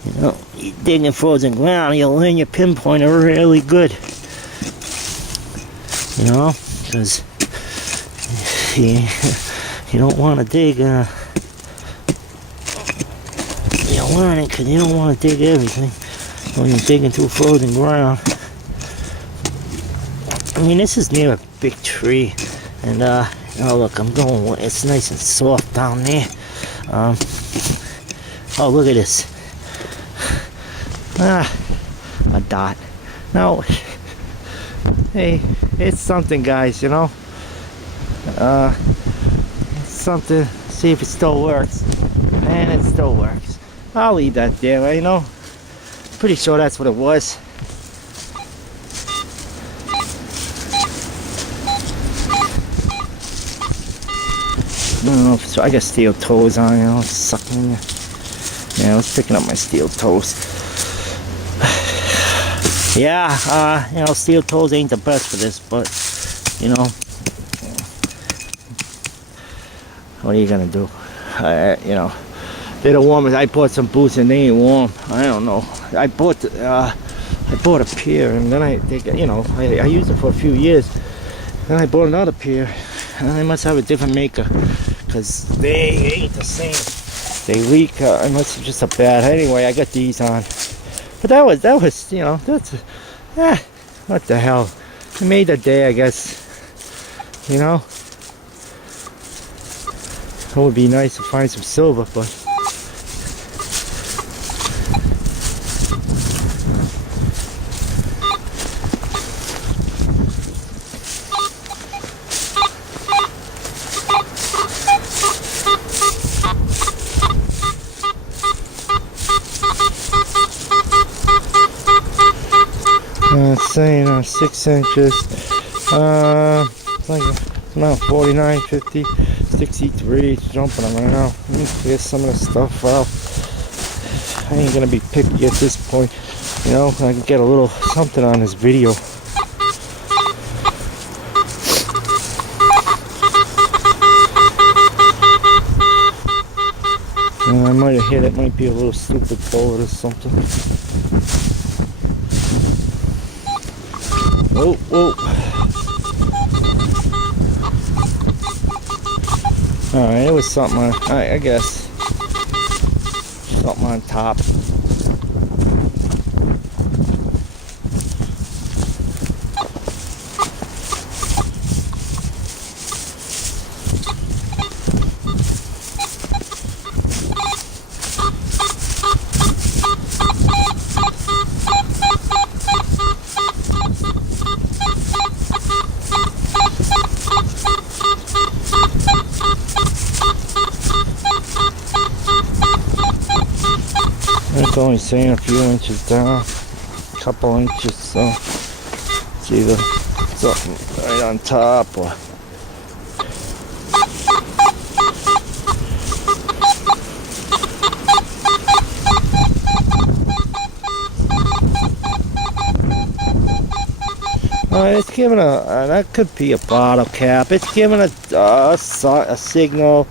you know, you dig in frozen ground, you'll learn your pinpointer really good. You know, because you don't want to dig, you learn it because you don't want to dig everything when you're digging through frozen ground. I mean, this is near a big tree, and oh look, I'm going, it's nice and soft down there. Oh, look at this. A dot. No, hey, it's something, guys, you know. It's something. See if it still works. And it still works. I'll leave that there, you know. Pretty sure that's what it was. I don't know, so I got steel toes on, you know, it's sucking. Yeah, I was picking up my steel toes. Yeah, you know, steel toes ain't the best for this, but, you know, what are you gonna do? You know, they're the warmest. I bought some boots and they ain't warm. I don't know. I bought a pair, and then I used it for a few years. Then I bought another pair, and I must have a different maker, because they ain't the same. They leak. Unless it's just a bad. Anyway, I got these on. But that was, you know, what the hell? It made the day, I guess. You know? It would be nice to find some silver, but... It's saying 6 inches, like about 49, 50, 63, it's jumping on right now. Let me clear some of the stuff out. I ain't gonna be picky at this point, you know, I can get a little something on this video. And I might have hit it, might be a little stupid bullet or something. Oh, oh. Alright, it was something on, I guess. Something on top. It's only saying a few inches down, a couple inches, so it's either something right on top or... it's giving that could be a bottle cap. It's giving a signal,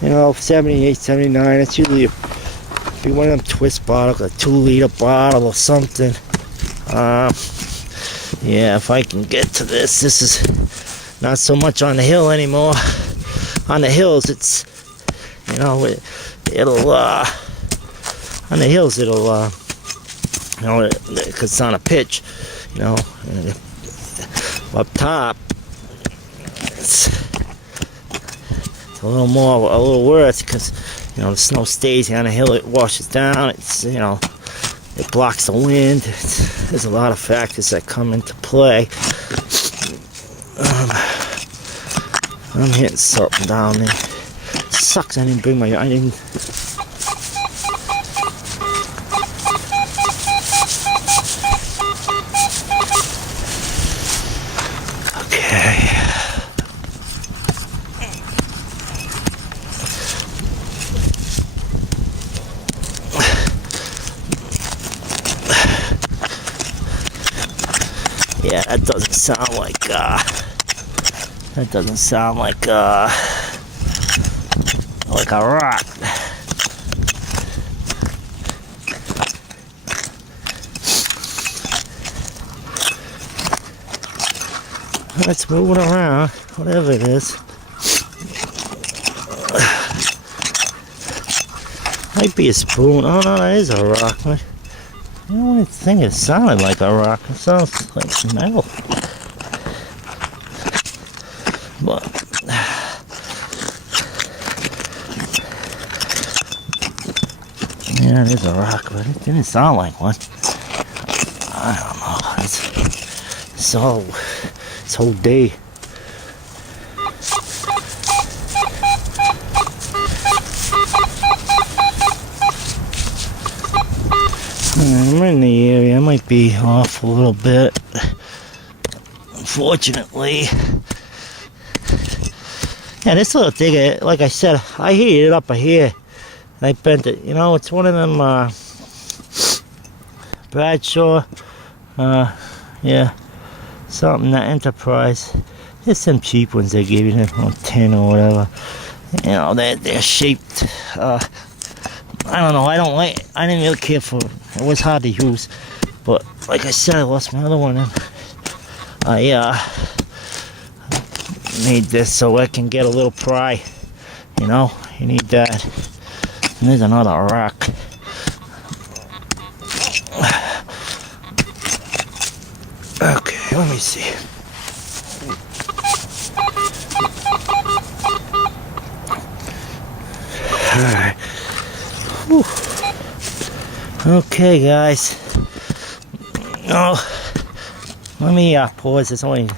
you know, 78, 79. It's usually be one of them twist bottles, a 2-liter bottle or something. Yeah, if I can get to this is not so much on the hill anymore. On the hills, it's, you know, it'll on the hills it'll you know, because it's on a pitch, you know, up top it's a little worse because, you know, the snow stays on the hill, it washes down, it's, you know, it blocks the wind. There's a lot of factors that come into play. I'm hitting something down there. Sucks I didn't bring my, okay. Yeah, that doesn't sound like a rock. Let's move it around, whatever it is. Might be a spoon. Oh no, that is a rock. I don't think it sounded like a rock. It sounds like metal. But yeah, it is a rock, but it didn't sound like one. I don't know. It's so day. I'm in the area. I might be off a little bit. Unfortunately. Yeah, this little digger, like I said, I heated it up here. I bent it. You know, it's one of them Bradshaw. Yeah, something, that Enterprise. There's some cheap ones they give you, on 10 or whatever. You know, they're shaped. I don't know. I didn't really care for it. It was hard to use, but like I said, I lost my other one, and I made this so I can get a little pry. You know, you need that. And there's another rock. Okay, let me see. Alright. Okay, guys. Oh, let me pause. It's only